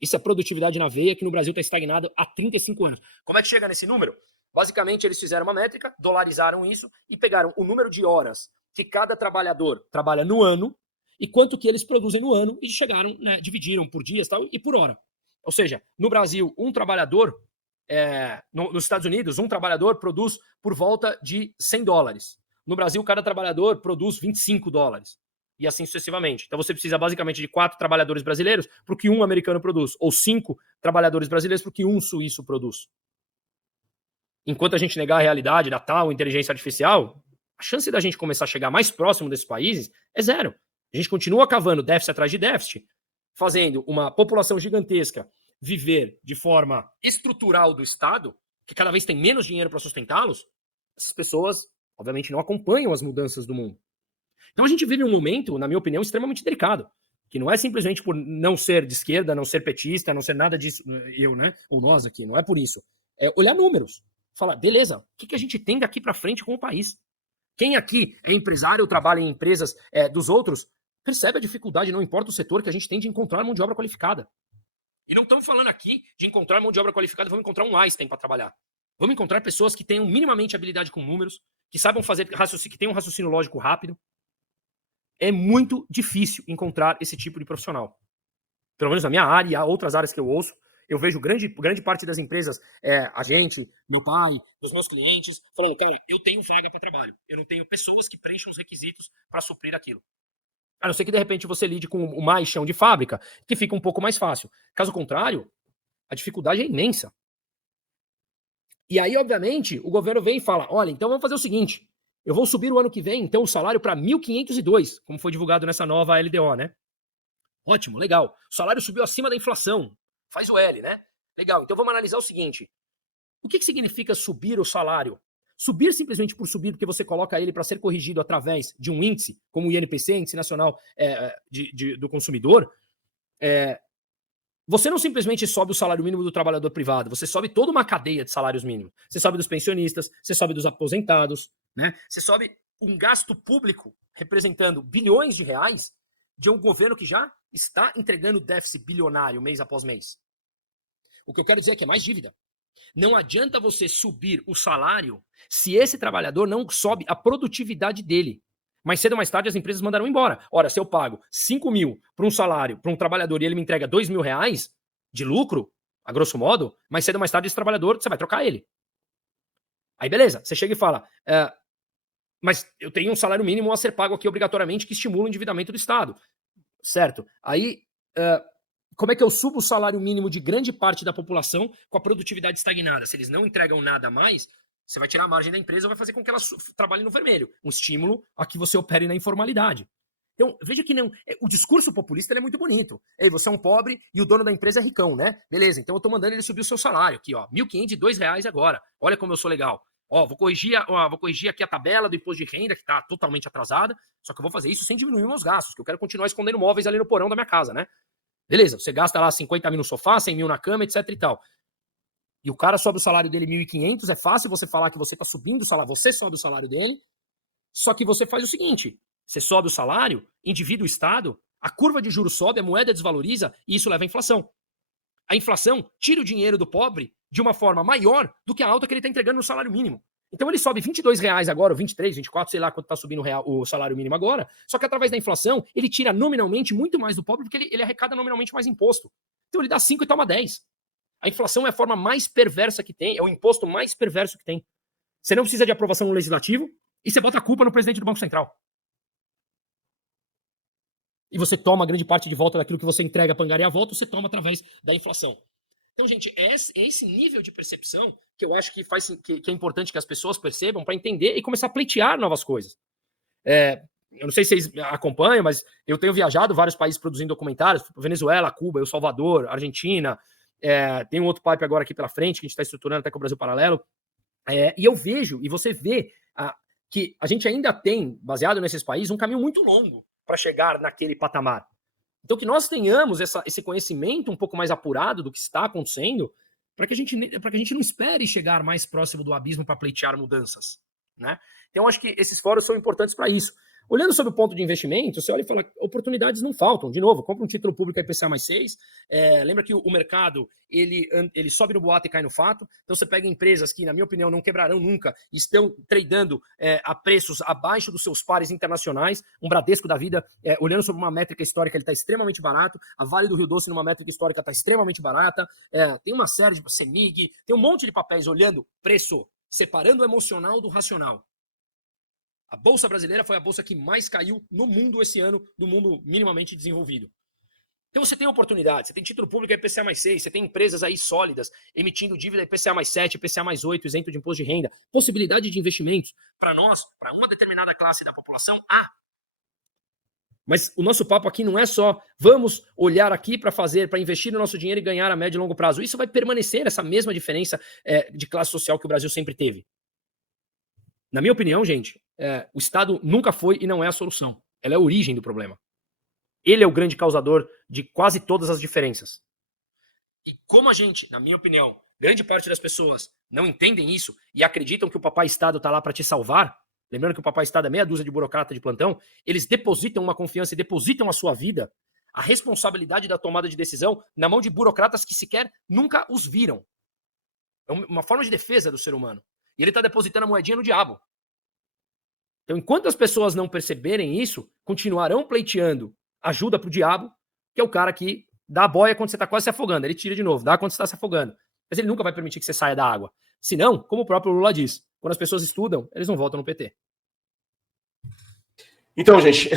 Isso é produtividade na veia, que no Brasil está estagnado há 35 anos. Como é que chega nesse número? Basicamente, eles fizeram uma métrica, dolarizaram isso e pegaram o número de horas que cada trabalhador trabalha no ano e quanto que eles produzem no ano e chegaram, né, dividiram por dias e por hora. Ou seja, no Brasil, um trabalhador, nos Estados Unidos, um trabalhador produz por volta de $100. No Brasil, cada trabalhador produz $25. E assim sucessivamente. Então você precisa basicamente de 4 trabalhadores brasileiros para o que um americano produz, ou 5 trabalhadores brasileiros para o que um suíço produz. Enquanto a gente negar a realidade da tal inteligência artificial, a chance da gente começar a chegar mais próximo desses países é zero. A gente continua cavando déficit atrás de déficit, fazendo uma população gigantesca viver de forma estrutural do Estado, que cada vez tem menos dinheiro para sustentá-los. Essas pessoas, obviamente, não acompanham as mudanças do mundo. Então a gente vive um momento, na minha opinião, extremamente delicado, que não é simplesmente por não ser de esquerda, não ser petista, não ser nada disso, eu, né, ou nós aqui, não é por isso. É olhar números, falar, beleza, o que a gente tem daqui para frente com o país? Quem aqui é empresário ou trabalha em empresas dos outros, percebe a dificuldade, não importa o setor, que a gente tem de encontrar mão de obra qualificada. E não estamos falando aqui de encontrar mão de obra qualificada, vamos encontrar um Einstein para trabalhar. Vamos encontrar pessoas que tenham minimamente habilidade com números, que saibam fazer que tenham um raciocínio lógico rápido. É muito difícil encontrar esse tipo de profissional. Pelo menos na minha área e há outras áreas que eu ouço, eu vejo grande parte das empresas, a gente, meu pai, os meus clientes, falando, cara, eu tenho vaga para trabalho. Eu não tenho pessoas que preencham os requisitos para suprir aquilo. A não ser que, de repente, você lide com o mais chão de fábrica, que fica um pouco mais fácil. Caso contrário, a dificuldade é imensa. E aí, obviamente, o governo vem e fala, olha, então vamos fazer o seguinte, eu vou subir o ano que vem, então, o salário para 1.502, como foi divulgado nessa nova LDO, né? Ótimo, legal. O salário subiu acima da inflação. Faz o L, né? Legal, então vamos analisar o seguinte. O que significa subir o salário? Subir simplesmente por subir, porque você coloca ele para ser corrigido através de um índice, como o INPC, Índice Nacional do Consumidor, você não simplesmente sobe o salário mínimo do trabalhador privado, você sobe toda uma cadeia de salários mínimos. Você sobe dos pensionistas, você sobe dos aposentados, né? Você sobe um gasto público representando bilhões de reais de um governo que já está entregando déficit bilionário mês após mês. O que eu quero dizer é que é mais dívida. Não adianta você subir o salário se esse trabalhador não sobe a produtividade dele. mais cedo ou mais tarde as empresas mandarão embora. Ora, se eu pago 5 mil para um salário, para um trabalhador, e ele me entrega 2 mil reais de lucro, a grosso modo, mais cedo ou mais tarde esse trabalhador, você vai trocar ele. Aí beleza, você chega e fala, mas eu tenho um salário mínimo a ser pago aqui obrigatoriamente que estimula o endividamento do Estado. Certo? Aí, como é que eu subo o salário mínimo de grande parte da população com a produtividade estagnada? Se eles não entregam nada a mais, você vai tirar a margem da empresa ou vai fazer com que ela trabalhe no vermelho. Um estímulo a que você opere na informalidade. Então, veja que o discurso populista é muito bonito. Ei, você é um pobre e o dono da empresa é ricão, né? Beleza, então eu tô mandando ele subir o seu salário aqui, ó. R$ 1.502 agora. Olha como eu sou legal. Ó, vou corrigir aqui a tabela do imposto de renda, que tá totalmente atrasada, só que eu vou fazer isso sem diminuir meus gastos, que eu quero continuar escondendo móveis ali no porão da minha casa, né? Beleza, você gasta lá 50 mil no sofá, 100 mil na cama, etc e tal. E o cara sobe o salário dele 1.500, é fácil você falar que você tá subindo o salário, você sobe o salário dele, só que você faz o seguinte, você sobe o salário, indivíduo, Estado, a curva de juros sobe, a moeda desvaloriza e isso leva à inflação. A inflação tira o dinheiro do pobre de uma forma maior do que a alta que ele está entregando no salário mínimo. Então ele sobe R$ 22 agora, ou 23, 24, sei lá quanto está subindo o salário mínimo agora, só que através da inflação ele tira nominalmente muito mais do pobre porque ele arrecada nominalmente mais imposto. Então ele dá 5 e toma 10. A inflação é a forma mais perversa que tem, é o imposto mais perverso que tem. Você não precisa de aprovação no legislativo e você bota a culpa no presidente do Banco Central. E você toma grande parte de volta daquilo que você entrega para angariar a volta, você toma através da inflação. Então, gente, é esse nível de percepção que eu acho que é importante que as pessoas percebam para entender e começar a pleitear novas coisas. Eu não sei se vocês acompanham, mas eu tenho viajado vários países produzindo documentários, Venezuela, Cuba, El Salvador, Argentina, tem um outro pipe agora aqui pela frente, que a gente está estruturando até com o Brasil Paralelo, e eu vejo, e você vê, que a gente ainda tem, baseado nesses países, um caminho muito longo para chegar naquele patamar. Então que nós tenhamos esse conhecimento um pouco mais apurado do que está acontecendo, para que a gente não espere chegar mais próximo do abismo para pleitear mudanças, né? Então acho que esses fóruns são importantes para isso. Olhando sobre o ponto de investimento, você olha e fala, oportunidades não faltam. De novo, compra um título público IPCA mais 6. Lembra que o mercado, ele sobe no boato e cai no fato. Então você pega empresas que, na minha opinião, não quebrarão nunca, estão tradando a preços abaixo dos seus pares internacionais. Um Bradesco da vida, olhando sobre uma métrica histórica, ele está extremamente barato. A Vale do Rio Doce, numa métrica histórica, está extremamente barata. Tem uma série de CEMIG, tem um monte de papéis olhando preço, separando o emocional do racional. A Bolsa Brasileira foi a bolsa que mais caiu no mundo esse ano, do mundo minimamente desenvolvido. Então você tem oportunidade, você tem título público IPCA mais 6, você tem empresas aí sólidas, emitindo dívida IPCA mais 7, IPCA mais 8, isento de imposto de renda, possibilidade de investimentos. Para nós, para uma determinada classe da população, Mas o nosso papo aqui não é só vamos olhar aqui para investir no nosso dinheiro e ganhar a médio e longo prazo. Isso vai permanecer, essa mesma diferença de classe social que o Brasil sempre teve. Na minha opinião, gente, o Estado nunca foi e não é a solução. Ela é a origem do problema. Ele é o grande causador de quase todas as diferenças. E como a gente, na minha opinião, grande parte das pessoas não entendem isso e acreditam que o papai Estado está lá para te salvar, lembrando que o papai Estado é meia dúzia de burocrata de plantão, eles depositam uma confiança e depositam a sua vida, a responsabilidade da tomada de decisão, na mão de burocratas que sequer nunca os viram. É uma forma de defesa do ser humano. E ele está depositando a moedinha no diabo. Então, enquanto as pessoas não perceberem isso, continuarão pleiteando ajuda pro diabo, que é o cara que dá a boia quando você está quase se afogando. Ele tira de novo, dá quando você está se afogando. Mas ele nunca vai permitir que você saia da água. Senão, como o próprio Lula diz, quando as pessoas estudam, eles não voltam no PT. Então, gente,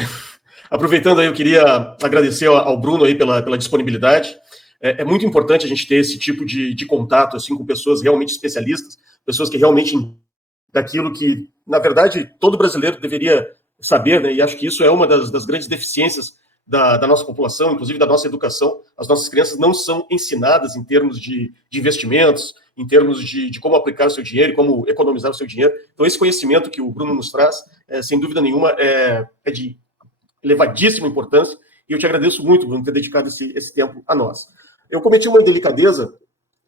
aproveitando aí, eu queria agradecer ao Bruno aí pela disponibilidade. É muito importante a gente ter esse tipo de contato assim, com pessoas realmente especialistas, pessoas que realmente daquilo que, na verdade, todo brasileiro deveria saber, né? E acho que isso é uma das grandes deficiências da nossa população, inclusive da nossa educação. As nossas crianças não são ensinadas em termos de investimentos, em termos de como aplicar o seu dinheiro, como economizar o seu dinheiro. Então, esse conhecimento que o Bruno nos traz, sem dúvida nenhuma, é de elevadíssima importância, e eu te agradeço muito, Bruno, ter dedicado esse tempo a nós. Eu cometi uma indelicadeza,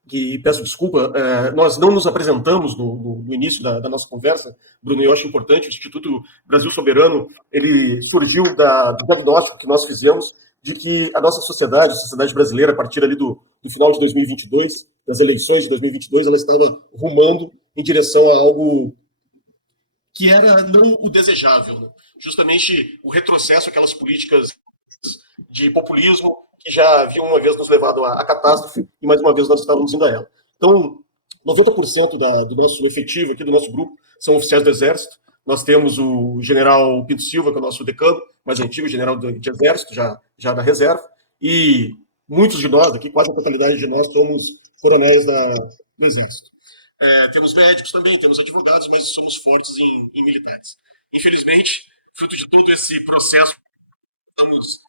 que peço desculpa, nós não nos apresentamos no início da nossa conversa, Bruno, e eu acho importante, o Instituto Brasil Soberano, ele surgiu do diagnóstico que nós fizemos de que a nossa sociedade, a sociedade brasileira, a partir ali do final de 2022, das eleições de 2022, ela estava rumando em direção a algo que era não o desejável, né? Justamente o retrocesso àquelas políticas de populismo que já haviam uma vez nos levado à catástrofe e mais uma vez nós estávamos indo a ela. Então, 90% do nosso efetivo aqui, do nosso grupo, são oficiais do Exército. Nós temos o general Pinto Silva, que é o nosso decano, mais antigo general de Exército, já da reserva, e muitos de nós aqui, quase a totalidade de nós, somos coronéis do Exército. Temos médicos também, temos advogados, mas somos fortes em militares. Infelizmente, fruto de todo esse processo, estamos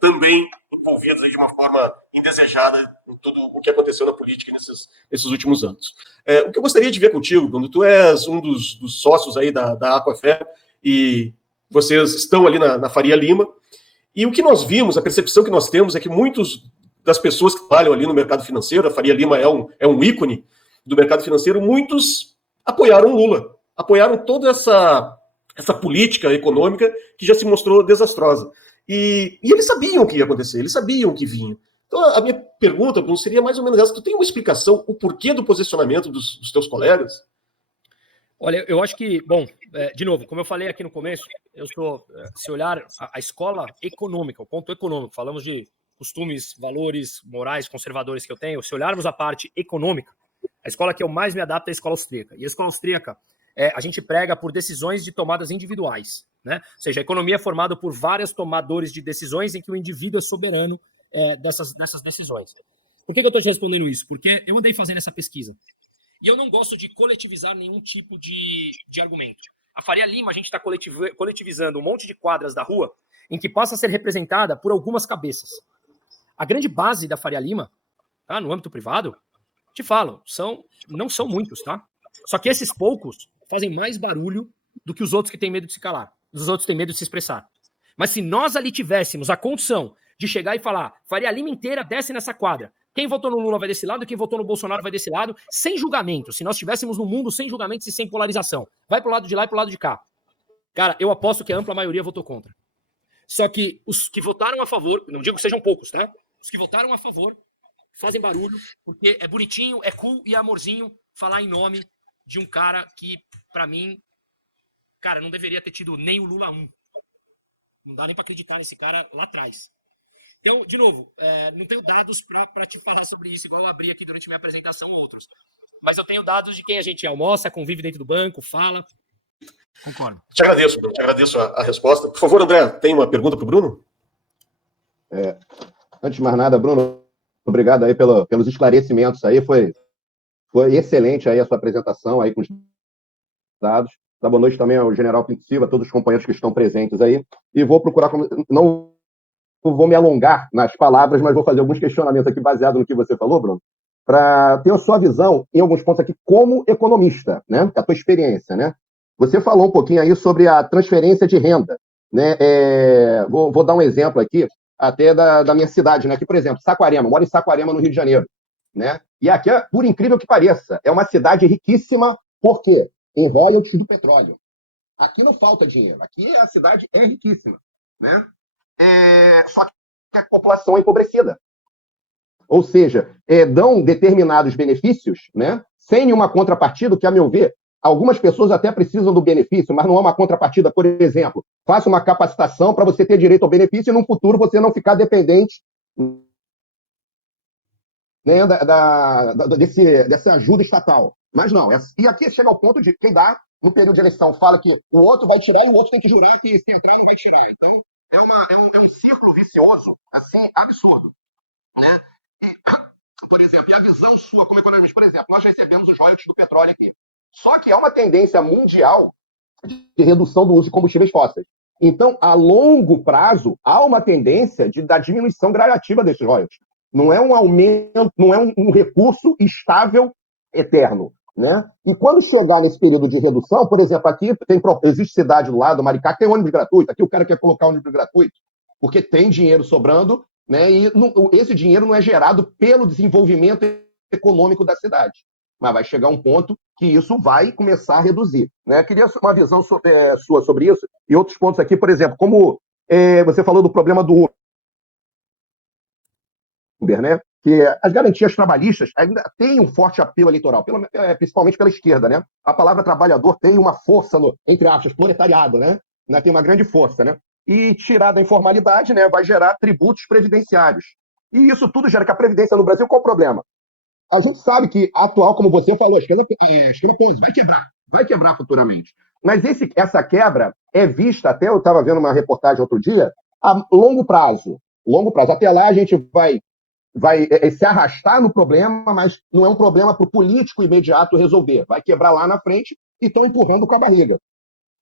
também envolvidos aí de uma forma indesejada em tudo o que aconteceu na política nesses últimos anos. O que eu gostaria de ver contigo, Bruno, tu és um dos sócios aí da Aquafé e vocês estão ali na Faria Lima, e o que nós vimos, a percepção que nós temos é que muitos das pessoas que trabalham ali no mercado financeiro, a Faria Lima é um ícone do mercado financeiro, muitos apoiaram Lula, apoiaram toda essa política econômica que já se mostrou desastrosa. E eles sabiam o que ia acontecer, eles sabiam o que vinha. Então, a minha pergunta, Bruno, seria mais ou menos essa. Tu tem uma explicação, o porquê do posicionamento dos teus colegas? Olha, eu acho que, bom, de novo, como eu falei aqui no começo, se olhar a escola econômica, o ponto econômico, falamos de costumes, valores, morais, conservadores que eu tenho, se olharmos a parte econômica, a escola que eu mais me adapto é a escola austríaca. E a escola austríaca, a gente prega por decisões de tomadas individuais, né? Ou seja, a economia é formada por vários tomadores de decisões em que o indivíduo é soberano dessas decisões. Por que eu estou te respondendo isso? Porque eu andei fazendo essa pesquisa. E eu não gosto de coletivizar nenhum tipo de argumento. A Faria Lima, a gente está coletivizando um monte de quadras da rua em que possa ser representada por algumas cabeças. A grande base da Faria Lima, tá, no âmbito privado, te falo, não são muitos, tá? Só que esses poucos fazem mais barulho do que os outros que têm medo de se calar, os outros têm medo de se expressar. Mas se nós ali tivéssemos a condição de chegar e falar, Faria Lima inteira desce nessa quadra, quem votou no Lula vai desse lado, quem votou no Bolsonaro vai desse lado, sem julgamento, se nós estivéssemos num mundo sem julgamentos e sem polarização, vai pro lado de lá e pro lado de cá. Cara, eu aposto que a ampla maioria votou contra. Só que os que votaram a favor, não digo que sejam poucos, tá? Os que votaram a favor fazem barulho, porque é bonitinho, é cool e é amorzinho falar em nome de um cara que, pra mim, cara, não deveria ter tido nem o Lula 1. Não dá nem pra acreditar nesse cara lá atrás. Então, de novo, não tenho dados pra te falar sobre isso, igual eu abri aqui durante minha apresentação outros. Mas eu tenho dados de quem a gente almoça, convive dentro do banco, fala. Concordo. Te agradeço, Bruno. Te agradeço a resposta. Por favor, André, tem uma pergunta para o Bruno? Antes de mais nada, Bruno, obrigado aí pelos esclarecimentos aí. Foi excelente aí a sua apresentação aí com os dados. Boa noite também ao general Pinto Silva, a todos os companheiros que estão presentes aí. E vou procurar, não vou me alongar nas palavras, mas vou fazer alguns questionamentos aqui baseados no que você falou, Bruno, para ter a sua visão em alguns pontos aqui como economista, né? A tua experiência, né? Você falou um pouquinho aí sobre a transferência de renda, né? Vou dar um exemplo aqui, até da minha cidade, né? Aqui, por exemplo, Saquarema, eu moro em Saquarema, no Rio de Janeiro, né? E aqui, por incrível que pareça, é uma cidade riquíssima, por quê? Em royalties do petróleo. Aqui não falta dinheiro, aqui a cidade é riquíssima, né? Só que a população é empobrecida. Ou seja, dão determinados benefícios, né? Sem nenhuma contrapartida, que, a meu ver, algumas pessoas até precisam do benefício, mas não há uma contrapartida. Por exemplo, faça uma capacitação para você ter direito ao benefício e, no futuro, você não ficar dependente, né, dessa ajuda estatal. Mas não. E aqui chega ao ponto de quem dá, no período de eleição, fala que o outro vai tirar e o outro tem que jurar que, se entrar, não vai tirar. Então, é um círculo vicioso, assim, absurdo, né? E, por exemplo, e a visão sua como economista, por exemplo, nós recebemos os royalties do petróleo aqui. Só que é uma tendência mundial de redução do uso de combustíveis fósseis. Então, a longo prazo, há uma tendência da diminuição gradativa desses royalties. Não é um aumento, não é um recurso estável eterno, né? E quando chegar nesse período de redução, por exemplo, aqui existe cidade do lado, Maricá, que tem ônibus gratuito. Aqui o cara quer colocar ônibus gratuito porque tem dinheiro sobrando, né? E esse dinheiro não é gerado pelo desenvolvimento econômico da cidade. Mas vai chegar um ponto que isso vai começar a reduzir, né? Queria uma visão sua sobre isso e outros pontos aqui, por exemplo, como você falou do problema do Uber, né? que as garantias trabalhistas ainda têm um forte apelo eleitoral, principalmente pela esquerda, né? A palavra trabalhador tem uma força, entre aspas, proletariado, né? Tem uma grande força, né? E tirar da informalidade, né, vai gerar tributos previdenciários. E isso tudo gera que a previdência no Brasil, qual o problema? A gente sabe que a atual, como você falou, a esquerda vai quebrar futuramente. Mas essa quebra é vista, até eu estava vendo uma reportagem outro dia, a longo prazo. Longo prazo. Até lá a gente vai se arrastar no problema, mas não é um problema para o político imediato resolver. Vai quebrar lá na frente e estão empurrando com a barriga.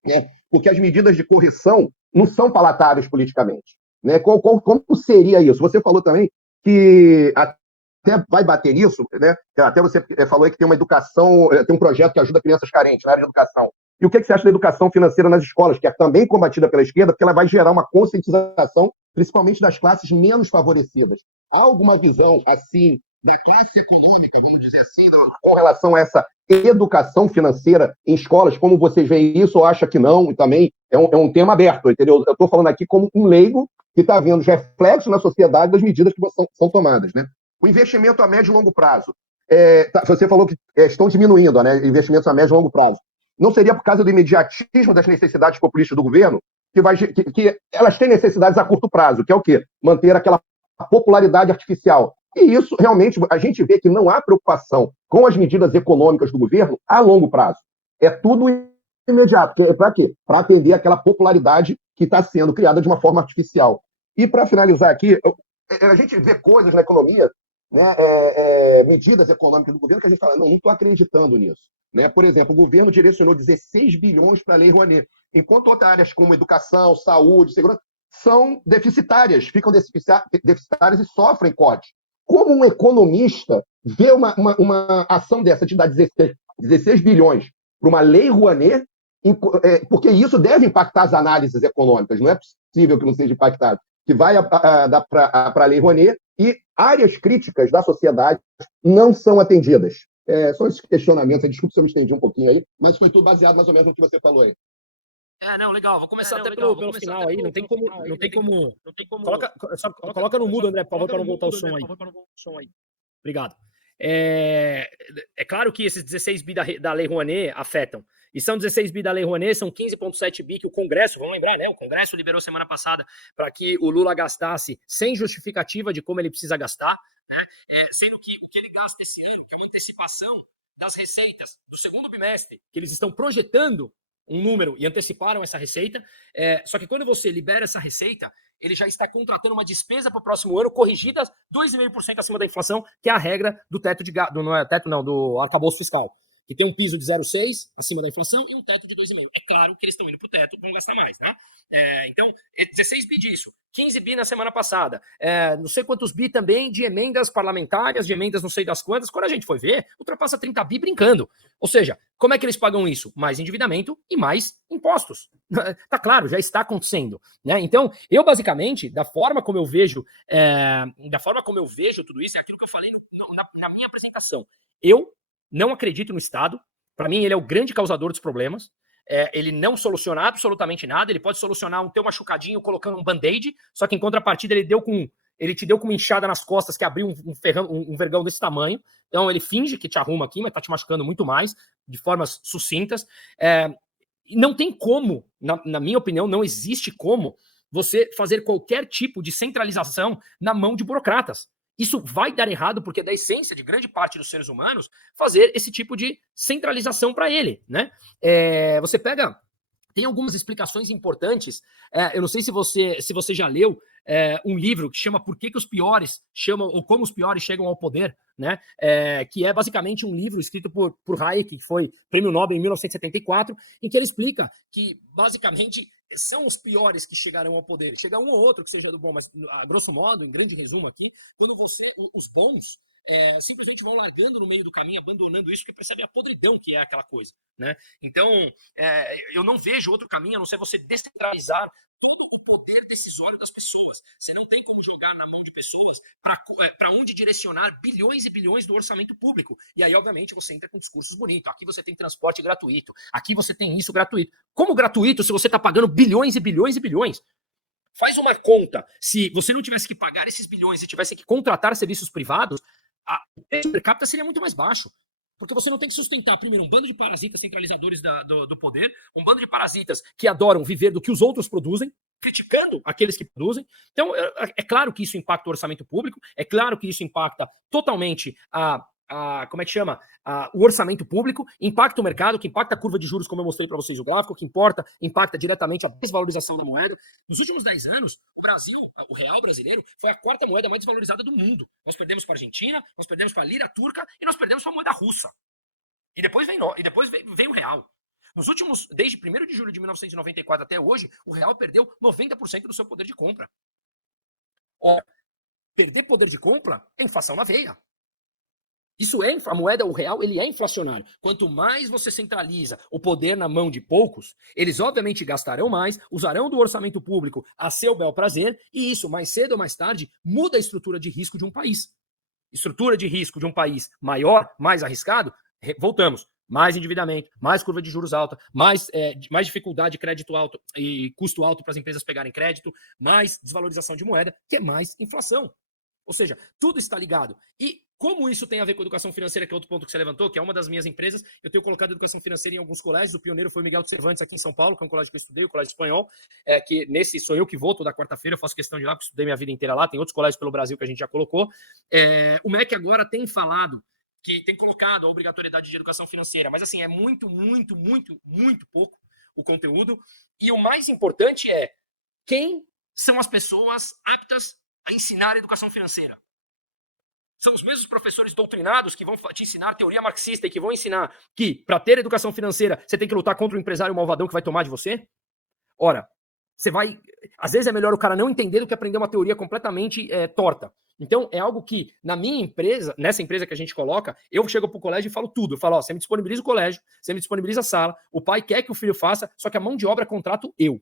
Né? Porque as medidas de correção não são palatáveis politicamente. Né? Como seria isso? Você falou também que até vai bater nisso, né? Até você falou aí que tem uma educação, tem um projeto que ajuda crianças carentes na área de educação. E o que você acha da educação financeira nas escolas, que é também combatida pela esquerda, porque ela vai gerar uma conscientização, principalmente das classes menos favorecidas? Há alguma visão, assim, da classe econômica, vamos dizer assim, com relação a essa educação financeira em escolas? Como vocês veem isso, ou acha que não? E também é um tema aberto, entendeu? Eu estou falando aqui como um leigo que está vendo os reflexos na sociedade das medidas que são tomadas, né? O investimento a médio e longo prazo. Você falou que estão diminuindo, né? Investimentos a médio e longo prazo. Não seria por causa do imediatismo das necessidades populistas do governo, que elas têm necessidades a curto prazo, que é o quê? Manter aquela popularidade artificial. E isso, realmente, a gente vê que não há preocupação com as medidas econômicas do governo a longo prazo. É tudo imediato. Para quê? Para atender aquela popularidade que está sendo criada de uma forma artificial. E, para finalizar aqui, a gente vê coisas na economia, né, medidas econômicas do governo que a gente fala, não estou acreditando nisso. Né? Por exemplo, o governo direcionou 16 bilhões para a Lei Rouanet, enquanto outras áreas como educação, saúde, segurança, são deficitárias, ficam deficitárias e sofrem cortes. Como um economista vê uma ação dessa de dar 16 bilhões para uma Lei Rouanet, porque isso deve impactar as análises econômicas, não é possível que não seja impactado, que vai dar para a Lei Rouanet, e áreas críticas da sociedade não são atendidas. São esses questionamentos, desculpa se eu me estendi um pouquinho aí, mas foi tudo baseado mais ou menos no que você falou aí. Não, legal. Vou começar pelo final aí. Não tem como. Coloca no mudo, André, por favor, para não voltar o som aí. Obrigado. É claro que esses 16 bi da Lei Rouanet afetam. E são 16 bi da Lei Rouanet, são 15,7 bi que o Congresso, vamos lembrar, né? O Congresso liberou semana passada para que o Lula gastasse sem justificativa de como ele precisa gastar, né? Sendo que o que ele gasta esse ano, que é uma antecipação das receitas do segundo bimestre, que eles estão projetando um número e anteciparam essa receita, só que quando você libera essa receita, ele já está contratando uma despesa para o próximo ano corrigida 2,5% acima da inflação, que é a regra do teto do arcabouço fiscal, que tem um piso de 0,6 acima da inflação e um teto de 2,5. É claro que eles estão indo para o teto, vão gastar mais, né? Então, 16 bi disso, 15 bi na semana passada, não sei quantos bi também de emendas parlamentares, de emendas não sei das quantas. Quando a gente foi ver, ultrapassa 30 bi brincando. Ou seja, como é que eles pagam isso? Mais endividamento e mais impostos. Tá claro, já está acontecendo, né? Então, eu basicamente, da forma como eu vejo tudo isso, é aquilo que eu falei na minha apresentação. Eu não acredito no Estado. Para mim, ele é o grande causador dos problemas. Ele não soluciona absolutamente nada. Ele pode solucionar um teu machucadinho colocando um band-aid, só que em contrapartida ele te deu com uma inchada nas costas que abriu um vergão desse tamanho. Então ele finge que te arruma aqui, mas tá te machucando muito mais, de formas sucintas. Não tem como, na minha opinião, não existe como você fazer qualquer tipo de centralização na mão de burocratas. Isso vai dar errado porque é da essência de grande parte dos seres humanos fazer esse tipo de centralização para ele, né? Você pega... Tem algumas explicações importantes. Eu não sei se você já leu um livro que chama Por que os piores chamam, ou como os piores chegam ao poder, né? Que é basicamente um livro escrito por Hayek, que foi prêmio Nobel em 1974, em que ele explica que, basicamente, são os piores que chegarão ao poder. Chega um ou outro que seja do bom, mas, a grosso modo, em grande resumo aqui, quando os bons simplesmente vão largando no meio do caminho, abandonando isso, porque percebe a podridão que é aquela coisa, né? Então, eu não vejo outro caminho a não ser você descentralizar o poder decisório das pessoas. Você não tem como jogar na mão de pessoas para onde direcionar bilhões e bilhões do orçamento público. E aí, obviamente, você entra com discursos bonitos. Aqui você tem transporte gratuito, aqui você tem isso gratuito. Como gratuito se você está pagando bilhões e bilhões e bilhões? Faz uma conta. Se você não tivesse que pagar esses bilhões e tivesse que contratar serviços privados, o preço per capita seria muito mais baixo. Porque você não tem que sustentar, primeiro, um bando de parasitas centralizadores do poder, um bando de parasitas que adoram viver do que os outros produzem, criticando aqueles que produzem. Então, é claro que isso impacta o orçamento público, é claro que isso impacta totalmente como é que chama? O orçamento público, impacta o mercado, que impacta a curva de juros, como eu mostrei para vocês o gráfico, que impacta diretamente a desvalorização da moeda. Nos últimos 10 anos, o Brasil, o real brasileiro, foi a quarta moeda mais desvalorizada do mundo. Nós perdemos para a Argentina, nós perdemos para a lira turca e nós perdemos para a moeda russa. E depois vem o real. Nos últimos, desde 1º de julho de 1994 até hoje, o real perdeu 90% do seu poder de compra. Ora, perder poder de compra é inflação na veia. Isso é, a moeda, o real, ele é inflacionário. Quanto mais você centraliza o poder na mão de poucos, eles obviamente gastarão mais, usarão do orçamento público a seu bel prazer, e isso, mais cedo ou mais tarde, muda a estrutura de risco de um país. Estrutura de risco de um país maior, mais arriscado, voltamos. Mais endividamento, mais curva de juros alta, mais dificuldade de crédito alto e custo alto para as empresas pegarem crédito, mais desvalorização de moeda, que é mais inflação. Ou seja, tudo está ligado. E como isso tem a ver com educação financeira, que é outro ponto que você levantou, que é uma das minhas empresas, eu tenho colocado educação financeira em alguns colégios, o pioneiro foi o Miguel de Cervantes aqui em São Paulo, que é um colégio que eu estudei, o Colégio Espanhol, que nesse sou eu que vou toda quarta-feira, eu faço questão de ir lá, porque estudei minha vida inteira lá, tem outros colégios pelo Brasil que a gente já colocou. O MEC agora tem falado, que tem colocado a obrigatoriedade de educação financeira, mas assim, é muito, muito, muito, muito pouco o conteúdo, e o mais importante é quem são as pessoas aptas a ensinar educação financeira. São os mesmos professores doutrinados que vão te ensinar teoria marxista e que vão ensinar que, para ter educação financeira, você tem que lutar contra o empresário malvadão que vai tomar de você? Ora, você vai... Às vezes é melhor o cara não entender do que aprender uma teoria completamente torta. Então, é algo que, na minha empresa, nessa empresa que a gente coloca, eu chego pro colégio e falo tudo. Eu falo, ó, você me disponibiliza o colégio, você me disponibiliza a sala, o pai quer que o filho faça, só que a mão de obra contrato eu.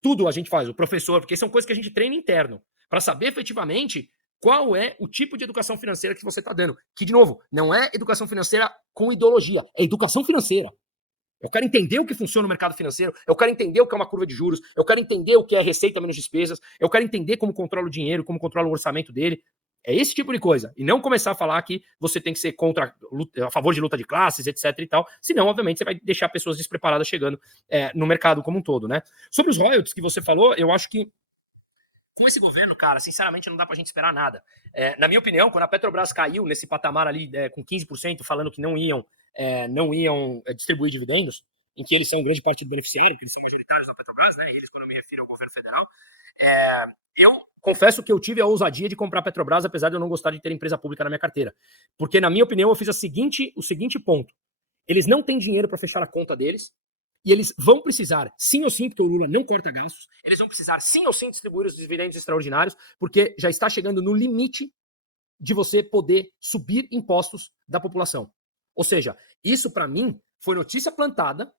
Tudo a gente faz, o professor, porque são coisas que a gente treina interno, para saber efetivamente qual é o tipo de educação financeira que você está dando. Que, de novo, não é educação financeira com ideologia, é educação financeira. Eu quero entender o que funciona no mercado financeiro, eu quero entender o que é uma curva de juros, eu quero entender o que é receita menos despesas, eu quero entender como controla o dinheiro, como controla o orçamento dele. É esse tipo de coisa. E não começar a falar que você tem que ser a favor de luta de classes, etc e tal. Senão, obviamente, você vai deixar pessoas despreparadas chegando no mercado como um todo, né? Sobre os royalties que você falou, eu acho que com esse governo, cara, sinceramente, não dá pra gente esperar nada. Na minha opinião, quando a Petrobras caiu nesse patamar ali com 15%, falando que não iam distribuir dividendos, em que eles são grande parte do beneficiário, porque eles são majoritários na Petrobras, né? Eles, quando eu me refiro ao governo federal, eu confesso que eu tive a ousadia de comprar a Petrobras, apesar de eu não gostar de ter empresa pública na minha carteira. Porque, na minha opinião, eu fiz o seguinte ponto. Eles não têm dinheiro para fechar a conta deles, e eles vão precisar, sim ou sim, porque o Lula não corta gastos, eles vão precisar, sim ou sim, distribuir os dividendos extraordinários, porque já está chegando no limite de você poder subir impostos da população. Ou seja, isso para mim foi notícia plantada,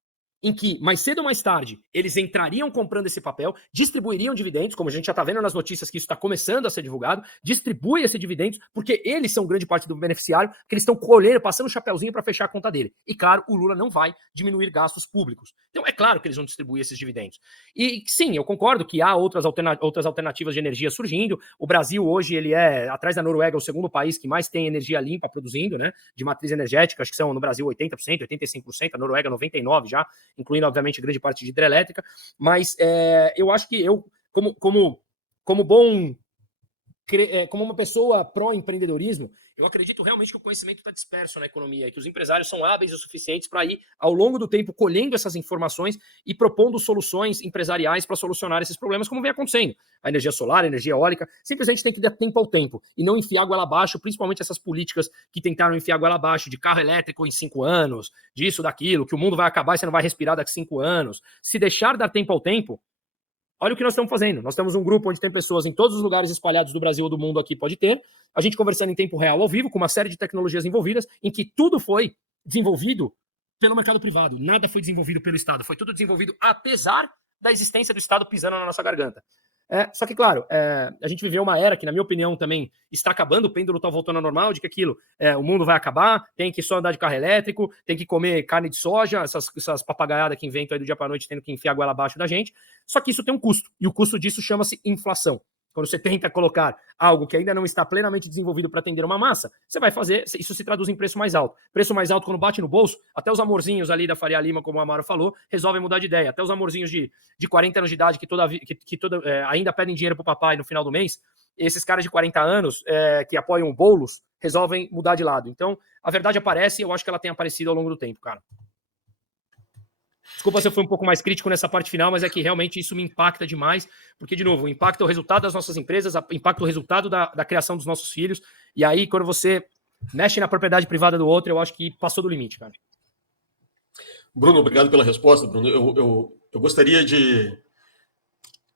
em que, mais cedo ou mais tarde, eles entrariam comprando esse papel, distribuiriam dividendos, como a gente já está vendo nas notícias que isso está começando a ser divulgado, distribui esse dividendos, porque eles são grande parte do beneficiário, que eles estão colhendo, passando o chapeuzinho para fechar a conta dele. E claro, o Lula não vai diminuir gastos públicos. Então é claro que eles vão distribuir esses dividendos. E sim, eu concordo que há outras alternativas de energia surgindo. O Brasil hoje, ele é, atrás da Noruega, o segundo país que mais tem energia limpa produzindo, né, de matriz energética. Acho que são no Brasil 80%, 85%, a Noruega 99% já, incluindo, obviamente, grande parte de hidrelétrica, mas eu acho que eu, como uma pessoa pró-empreendedorismo, eu acredito realmente que o conhecimento está disperso na economia e que os empresários são hábeis o suficientes para ir, ao longo do tempo, colhendo essas informações e propondo soluções empresariais para solucionar esses problemas, como vem acontecendo. A energia solar, a energia eólica, simplesmente tem que dar tempo ao tempo e não enfiar goela abaixo, principalmente essas políticas que tentaram enfiar goela abaixo de carro elétrico em 5 anos, disso, daquilo, que o mundo vai acabar e você não vai respirar daqui 5 anos. Se deixar dar tempo ao tempo, olha o que nós estamos fazendo. Nós temos um grupo onde tem pessoas em todos os lugares espalhados do Brasil ou do mundo aqui, pode ter. A gente conversando em tempo real, ao vivo, com uma série de tecnologias envolvidas, em que tudo foi desenvolvido pelo mercado privado. Nada foi desenvolvido pelo Estado. Foi tudo desenvolvido apesar da existência do Estado pisando na nossa garganta. Só que, claro, a gente viveu uma era que, na minha opinião, também está acabando, o pêndulo está voltando ao normal, de que aquilo, o mundo vai acabar, tem que só andar de carro elétrico, tem que comer carne de soja, essas papagaiadas que inventam aí do dia para noite, tendo que enfiar a goela abaixo da gente. Só que isso tem um custo, e o custo disso chama-se inflação. Quando você tenta colocar algo que ainda não está plenamente desenvolvido para atender uma massa, você vai fazer, isso se traduz em preço mais alto. Preço mais alto, quando bate no bolso, até os amorzinhos ali da Faria Lima, como o Amaro falou, resolvem mudar de ideia. Até os amorzinhos de 40 anos de idade que ainda pedem dinheiro pro papai no final do mês, esses caras de 40 anos que apoiam o Boulos, resolvem mudar de lado. Então, a verdade aparece e eu acho que ela tem aparecido ao longo do tempo, cara. Desculpa se eu fui um pouco mais crítico nessa parte final, mas é que realmente isso me impacta demais, porque, de novo, o impacto é o resultado das nossas empresas, impacta o resultado da criação dos nossos filhos, e aí, quando você mexe na propriedade privada do outro, eu acho que passou do limite, cara. Bruno, obrigado pela resposta, Bruno. Eu gostaria de...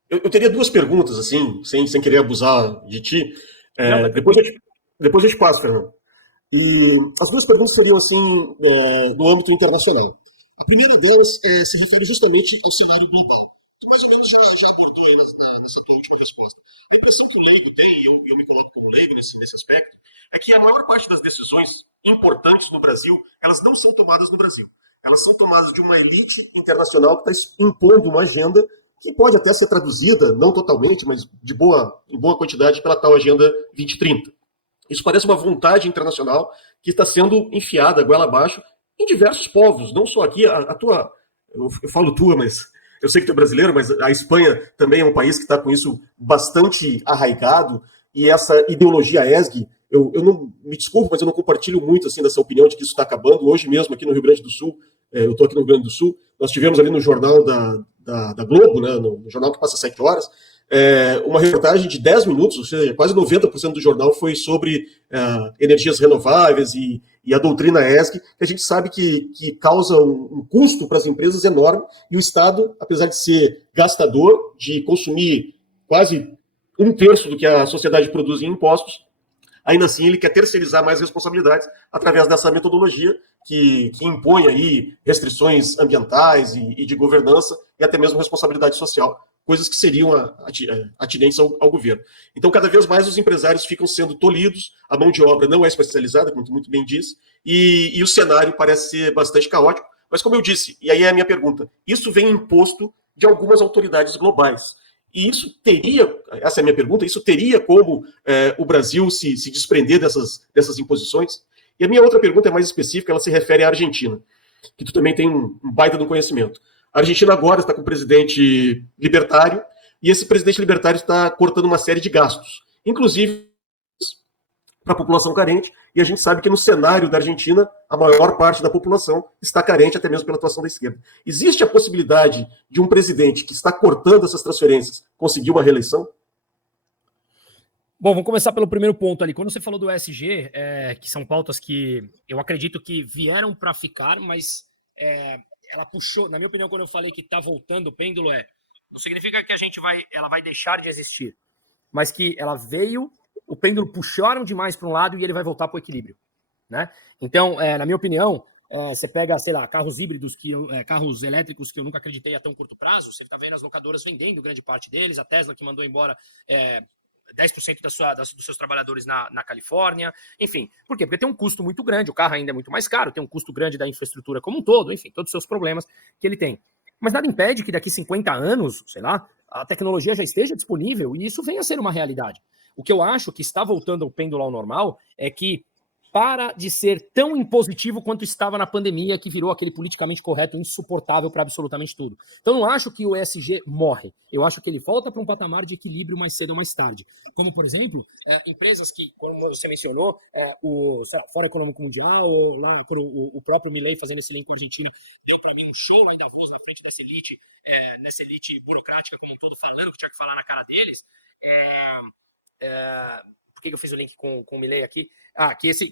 Eu teria duas perguntas, assim, sem querer abusar de ti. Depois eu te passo, Fernando. E as duas perguntas seriam, assim, no âmbito internacional. A primeira delas se refere justamente ao cenário global. Tu mais ou menos já abordou aí nessa tua última resposta. A impressão que o leigo tem, e eu me coloco como leigo nesse aspecto, é que a maior parte das decisões importantes no Brasil, elas não são tomadas no Brasil. Elas são tomadas de uma elite internacional que está impondo uma agenda que pode até ser traduzida, não totalmente, mas em boa quantidade, pela tal Agenda 2030. Isso parece uma vontade internacional que está sendo enfiada goela abaixo em diversos povos, não só aqui. Eu falo tua, mas eu sei que tu é brasileiro, mas a Espanha também é um país que está com isso bastante arraigado, e essa ideologia ESG, eu não me desculpo, mas eu não compartilho muito assim dessa opinião de que isso está acabando. Hoje mesmo, aqui no Rio Grande do Sul, eu estou aqui no Rio Grande do Sul, nós tivemos ali no jornal da Globo, né, no jornal que passa 7 horas, uma reportagem de 10 minutos, ou seja, quase 90% do jornal foi sobre energias renováveis e a doutrina ESG, que a gente sabe que causa um custo para as empresas enorme, e o Estado, apesar de ser gastador, de consumir quase 1/3 do que a sociedade produz em impostos, ainda assim ele quer terceirizar mais responsabilidades através dessa metodologia que impõe aí restrições ambientais e de governança, e até mesmo responsabilidade social, coisas que seriam atinentes ao governo. Então, cada vez mais os empresários ficam sendo tolhidos, a mão de obra não é especializada, como tu muito bem disse, e o cenário parece ser bastante caótico. Mas, como eu disse, e aí é a minha pergunta, isso vem imposto de algumas autoridades globais. E isso teria, essa é a minha pergunta, isso teria como o Brasil se desprender dessas imposições? E a minha outra pergunta é mais específica, ela se refere à Argentina, que tu também tem um baita do conhecimento. A Argentina agora está com um presidente libertário, e esse presidente libertário está cortando uma série de gastos, inclusive para a população carente, e a gente sabe que no cenário da Argentina, a maior parte da população está carente, até mesmo pela atuação da esquerda. Existe a possibilidade de um presidente que está cortando essas transferências conseguir uma reeleição? Bom, vamos começar pelo primeiro ponto ali. Quando você falou do ESG, que são pautas que eu acredito que vieram para ficar, mas ela puxou, na minha opinião, quando eu falei que está voltando o pêndulo, não significa que ela vai deixar de existir, mas que ela veio, o pêndulo puxaram demais para um lado e ele vai voltar para o equilíbrio, né? Então, na minha opinião, você pega, sei lá, carros híbridos, carros elétricos que eu nunca acreditei a tão curto prazo, você está vendo as locadoras vendendo grande parte deles, a Tesla que mandou embora 10% dos seus trabalhadores na Califórnia, enfim. Por quê? Porque tem um custo muito grande, o carro ainda é muito mais caro, tem um custo grande da infraestrutura como um todo, enfim, todos os seus problemas que ele tem. Mas nada impede que daqui 50 anos, sei lá, a tecnologia já esteja disponível e isso venha a ser uma realidade. O que eu acho que está voltando o pêndulo ao normal é que para de ser tão impositivo quanto estava na pandemia, que virou aquele politicamente correto insuportável para absolutamente tudo. Então, não acho que o ESG morre. Eu acho que ele volta para um patamar de equilíbrio mais cedo ou mais tarde. Como, por exemplo, empresas que, como você mencionou, o Fórum Econômico Mundial, ou lá, o próprio Milei fazendo esse link com a Argentina, deu para mim um show lá em Davos, na frente dessa elite, nessa elite burocrática como um todo, falando que tinha que falar na cara deles. Por que eu fiz o link com o Milei aqui? Que esse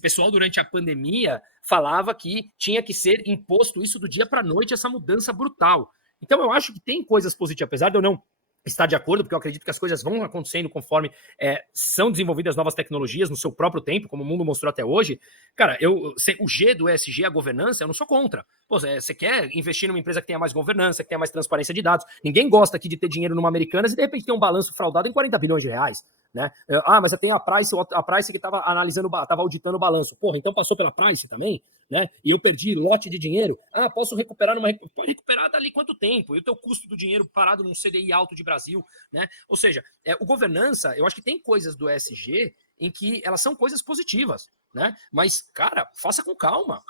pessoal durante a pandemia falava que tinha que ser imposto isso do dia para a noite, essa mudança brutal. Então eu acho que tem coisas positivas, apesar de eu não estar de acordo, porque eu acredito que as coisas vão acontecendo conforme são desenvolvidas novas tecnologias no seu próprio tempo, como o mundo mostrou até hoje. Cara, o G do ESG, a governança, eu não sou contra. Pô, você quer investir numa empresa que tenha mais governança, que tenha mais transparência de dados. Ninguém gosta aqui de ter dinheiro numa Americanas e de repente ter um balanço fraudado em 40 bilhões de reais. Né? Mas eu tenho a Price que estava auditando o balanço. Porra, então passou pela Price também, né? E eu perdi lote de dinheiro. Posso recuperar pode recuperar dali quanto tempo? E o teu custo do dinheiro parado num CDI alto de Brasil, né? Ou seja, o governança, eu acho que tem coisas do ESG em que elas são coisas positivas, né? Mas, cara, faça com calma.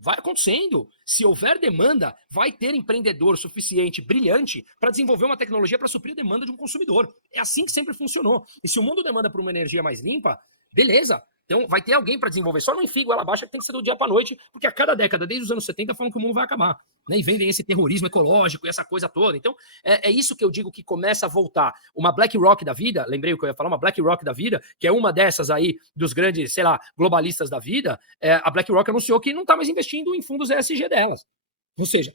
Vai acontecendo. Se houver demanda, vai ter empreendedor suficiente, brilhante, para desenvolver uma tecnologia para suprir a demanda de um consumidor. É assim que sempre funcionou. E se o mundo demanda por uma energia mais limpa, beleza. Então vai ter alguém para desenvolver. Só não enfia ela baixa que tem que ser do dia para noite, porque a cada década, desde os anos 70, falam que o mundo vai acabar. Né? E vendem esse terrorismo ecológico e essa coisa toda. Então é isso que eu digo que começa a voltar. Uma BlackRock da vida, lembrei o que eu ia falar, uma BlackRock da vida, que é uma dessas aí dos grandes, sei lá, globalistas da vida, a BlackRock anunciou que não está mais investindo em fundos ESG delas. Ou seja,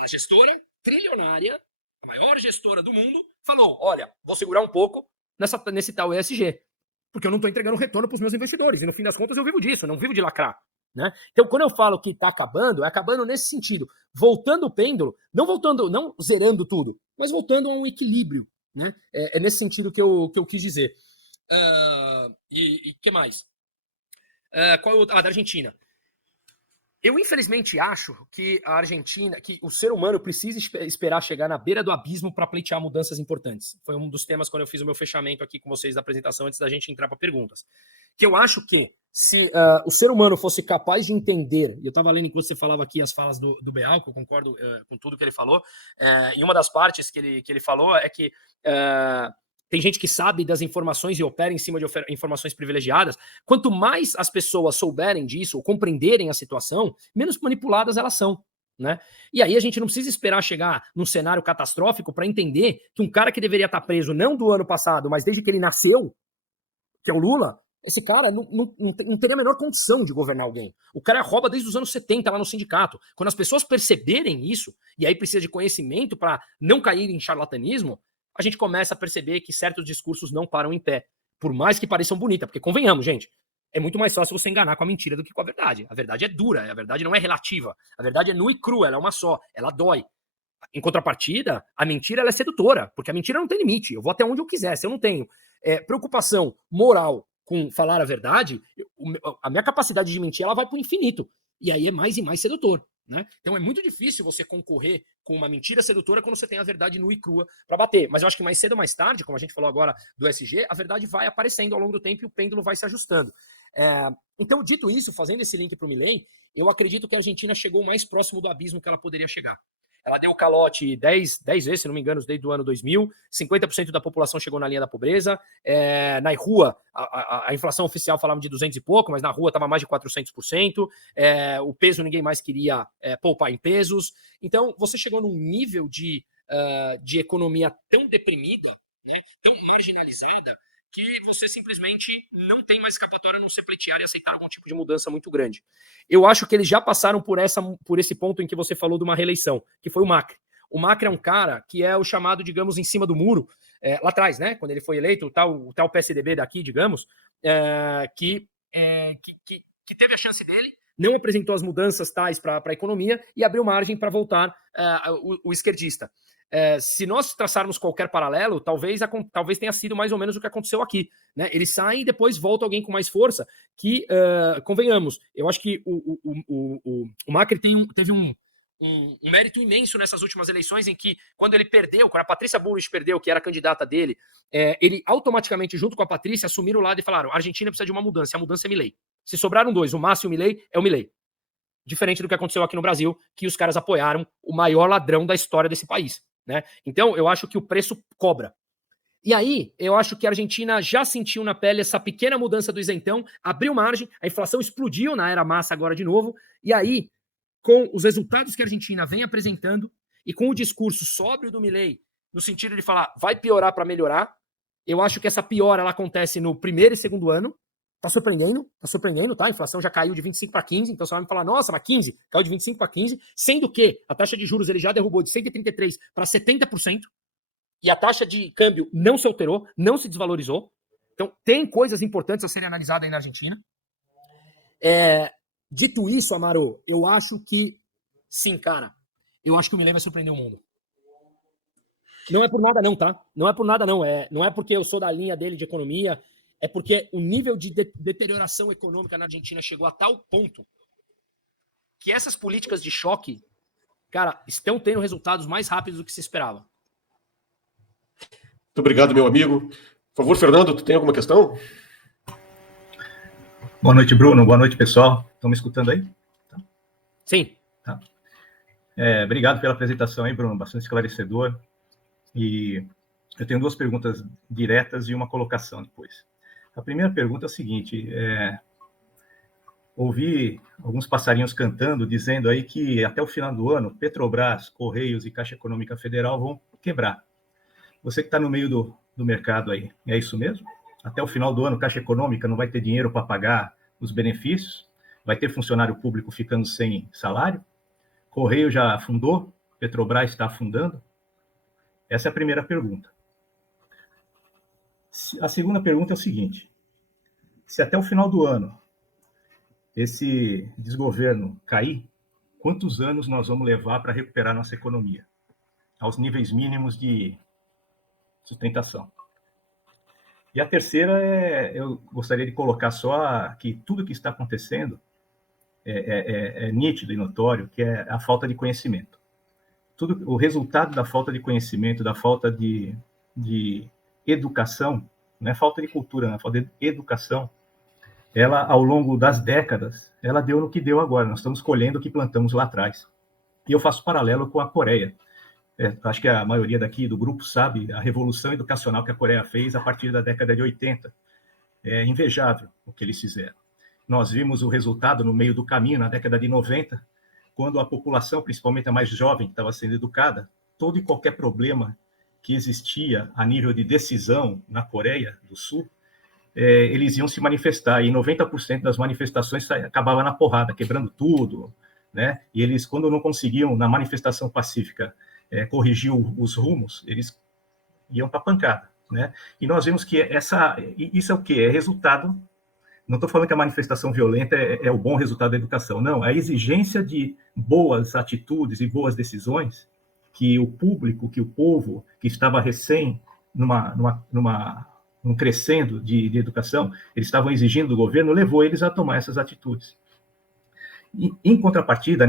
a gestora trilionária, a maior gestora do mundo, falou, olha, vou segurar um pouco nesse tal ESG. Porque eu não estou entregando retorno para os meus investidores. E no fim das contas eu vivo disso, eu não vivo de lacrar. Né? Então, quando eu falo que está acabando, é acabando nesse sentido. Voltando o pêndulo, não zerando tudo, mas voltando a um equilíbrio. Né? É nesse sentido que eu quis dizer. E que mais? Da Argentina. Eu, infelizmente, acho que a Argentina, que o ser humano precisa esperar chegar na beira do abismo para pleitear mudanças importantes. Foi um dos temas quando eu fiz o meu fechamento aqui com vocês da apresentação, antes da gente entrar para perguntas. Que eu acho que se o ser humano fosse capaz de entender, e eu estava lendo enquanto você falava aqui as falas do Beal, que eu concordo com tudo que ele falou, e uma das partes que ele falou é que tem gente que sabe das informações e opera em cima de informações privilegiadas. Quanto mais as pessoas souberem disso, ou compreenderem a situação, menos manipuladas elas são. Né? E aí a gente não precisa esperar chegar num cenário catastrófico para entender que um cara que deveria estar preso não do ano passado, mas desde que ele nasceu, que é o Lula, esse cara não teria a menor condição de governar alguém. O cara rouba desde os anos 70 lá no sindicato. Quando as pessoas perceberem isso, e aí precisa de conhecimento para não cair em charlatanismo, a gente começa a perceber que certos discursos não param em pé, por mais que pareçam bonitas, porque convenhamos, gente, é muito mais fácil você enganar com a mentira do que com a verdade. A verdade é dura, a verdade não é relativa, a verdade é nua e crua, ela é uma só, ela dói. Em contrapartida, a mentira ela é sedutora, porque a mentira não tem limite, eu vou até onde eu quiser, se eu não tenho preocupação moral com falar a verdade, a minha capacidade de mentir ela vai para o infinito, e aí é mais e mais sedutor. Né? Então é muito difícil você concorrer com uma mentira sedutora quando você tem a verdade nua e crua para bater. Mas eu acho que mais cedo ou mais tarde, como a gente falou agora do SG, a verdade vai aparecendo ao longo do tempo e o pêndulo vai se ajustando. Então, dito isso, fazendo esse link para o Milei, eu acredito que a Argentina chegou mais próximo do abismo que ela poderia chegar. Ela deu calote 10 vezes, se não me engano, desde o ano 2000. 50% da população chegou na linha da pobreza. Na rua, a inflação oficial falava de 200 e pouco, mas na rua estava mais de 400%. O peso ninguém mais queria poupar em pesos. Então, você chegou num nível de economia tão deprimida, né, tão marginalizada, que você simplesmente não tem mais escapatória a não ser pleitear e aceitar algum tipo de mudança muito grande. Eu acho que eles já passaram por esse ponto em que você falou de uma reeleição, que foi o Macri. O Macri é um cara que é o chamado, digamos, em cima do muro, lá atrás, né? Quando ele foi eleito, o tal PSDB daqui, digamos, que teve a chance dele, não apresentou as mudanças tais para a economia e abriu margem para voltar o esquerdista. Se nós traçarmos qualquer paralelo, talvez tenha sido mais ou menos o que aconteceu aqui. Né? Ele sai e depois volta alguém com mais força, que, convenhamos, eu acho que o Macri teve um mérito imenso nessas últimas eleições, em que, quando ele perdeu, quando a Patrícia Bullrich perdeu, que era a candidata dele, ele automaticamente, junto com a Patrícia, assumiram o lado e falaram: a Argentina precisa de uma mudança, e a mudança é Milei. Se sobraram dois, o Massa e o Milei, é o Milei. Diferente do que aconteceu aqui no Brasil, que os caras apoiaram o maior ladrão da história desse país. Né? Então, eu acho que o preço cobra. E aí, eu acho que a Argentina já sentiu na pele essa pequena mudança do isentão, abriu margem, a inflação explodiu na era Massa agora de novo, e aí, com os resultados que a Argentina vem apresentando e com o discurso sóbrio do Milei, no sentido de falar, vai piorar para melhorar, eu acho que essa piora ela acontece no primeiro e segundo ano. Tá surpreendendo, tá? A inflação já caiu de 25 para 15, então você vai me falar, nossa, mas 15, caiu de 25 para 15, sendo que a taxa de juros ele já derrubou de 133 para 70%, e a taxa de câmbio não se alterou, não se desvalorizou. Então, tem coisas importantes a serem analisadas aí na Argentina. Dito isso, Amaro, eu acho que, sim, cara, eu acho que o Milei vai surpreender o mundo. Não é por nada não, tá? Não é por nada não. Não é porque eu sou da linha dele de economia, é porque o nível de deterioração econômica na Argentina chegou a tal ponto que essas políticas de choque, cara, estão tendo resultados mais rápidos do que se esperava. Muito obrigado, meu amigo. Por favor, Fernando, tu tem alguma questão? Boa noite, Bruno. Boa noite, pessoal. Estão me escutando aí? Tá. Sim. Tá. Obrigado pela apresentação aí, Bruno. Bastante esclarecedor. E eu tenho duas perguntas diretas e uma colocação depois. A primeira pergunta é o seguinte: ouvi alguns passarinhos cantando, dizendo aí que até o final do ano, Petrobras, Correios e Caixa Econômica Federal vão quebrar. Você que está no meio do mercado aí, é isso mesmo? Até o final do ano, Caixa Econômica não vai ter dinheiro para pagar os benefícios? Vai ter funcionário público ficando sem salário? Correio já afundou? Petrobras está afundando? Essa é a primeira pergunta. A segunda pergunta é o seguinte: se até o final do ano esse desgoverno cair, quantos anos nós vamos levar para recuperar nossa economia aos níveis mínimos de sustentação? E a terceira eu gostaria de colocar só que tudo que está acontecendo é nítido e notório, que é a falta de conhecimento. O resultado da falta de conhecimento, da falta de educação, não é falta de cultura, não é falta de educação, ela, ao longo das décadas, ela deu no que deu agora. Nós estamos colhendo o que plantamos lá atrás. E eu faço paralelo com a Coreia. Acho que a maioria daqui do grupo sabe a revolução educacional que a Coreia fez a partir da década de 80. É invejável o que eles fizeram. Nós vimos o resultado no meio do caminho, na década de 90, quando a população, principalmente a mais jovem, que estava sendo educada, todo e qualquer problema que existia a nível de decisão na Coreia do Sul, eles iam se manifestar, e 90% das manifestações acabavam na porrada, quebrando tudo, né? E eles, quando não conseguiam, na manifestação pacífica, corrigir os rumos, eles iam para a pancada, né? E nós vimos que isso é o quê? É resultado. Não estou falando que a manifestação violenta é o bom resultado da educação, não. A exigência de boas atitudes e boas decisões que o público, que o povo, que estava recém num crescendo de educação, eles estavam exigindo do governo, levou eles a tomar essas atitudes. E, em contrapartida,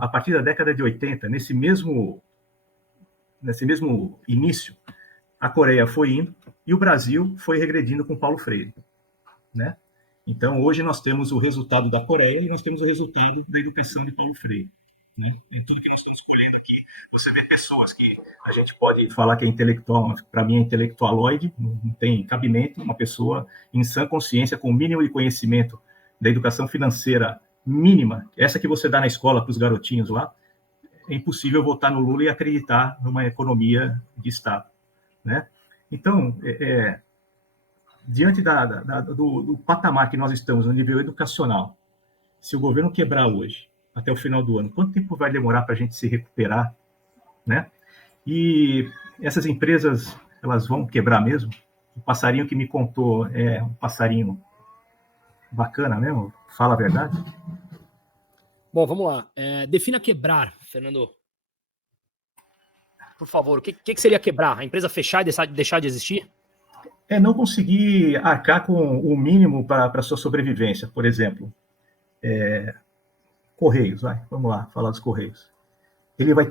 a partir da década de 80, nesse mesmo início, a Coreia foi indo e o Brasil foi regredindo com Paulo Freire, né? Então, hoje nós temos o resultado da Coreia e nós temos o resultado da educação de Paulo Freire, né? Em tudo que nós estamos colhendo aqui, você vê pessoas que a gente pode falar que é intelectual, para mim é intelectualoide, não tem cabimento, uma pessoa em sã consciência, com o mínimo de conhecimento da educação financeira mínima, essa que você dá na escola para os garotinhos lá, é impossível votar no Lula e acreditar numa economia de Estado, né? Então, diante do patamar que nós estamos no nível educacional, se o governo quebrar hoje, até o final do ano, quanto tempo vai demorar para a gente se recuperar, né? E essas empresas, elas vão quebrar mesmo? O passarinho que me contou é um passarinho bacana mesmo? Fala a verdade? Bom, vamos lá. Defina quebrar, Fernando. Por favor, o que seria quebrar? A empresa fechar e deixar de existir? Não conseguir arcar com o mínimo para a sua sobrevivência. Por exemplo, Correios, vamos lá, falar dos Correios. Ele vai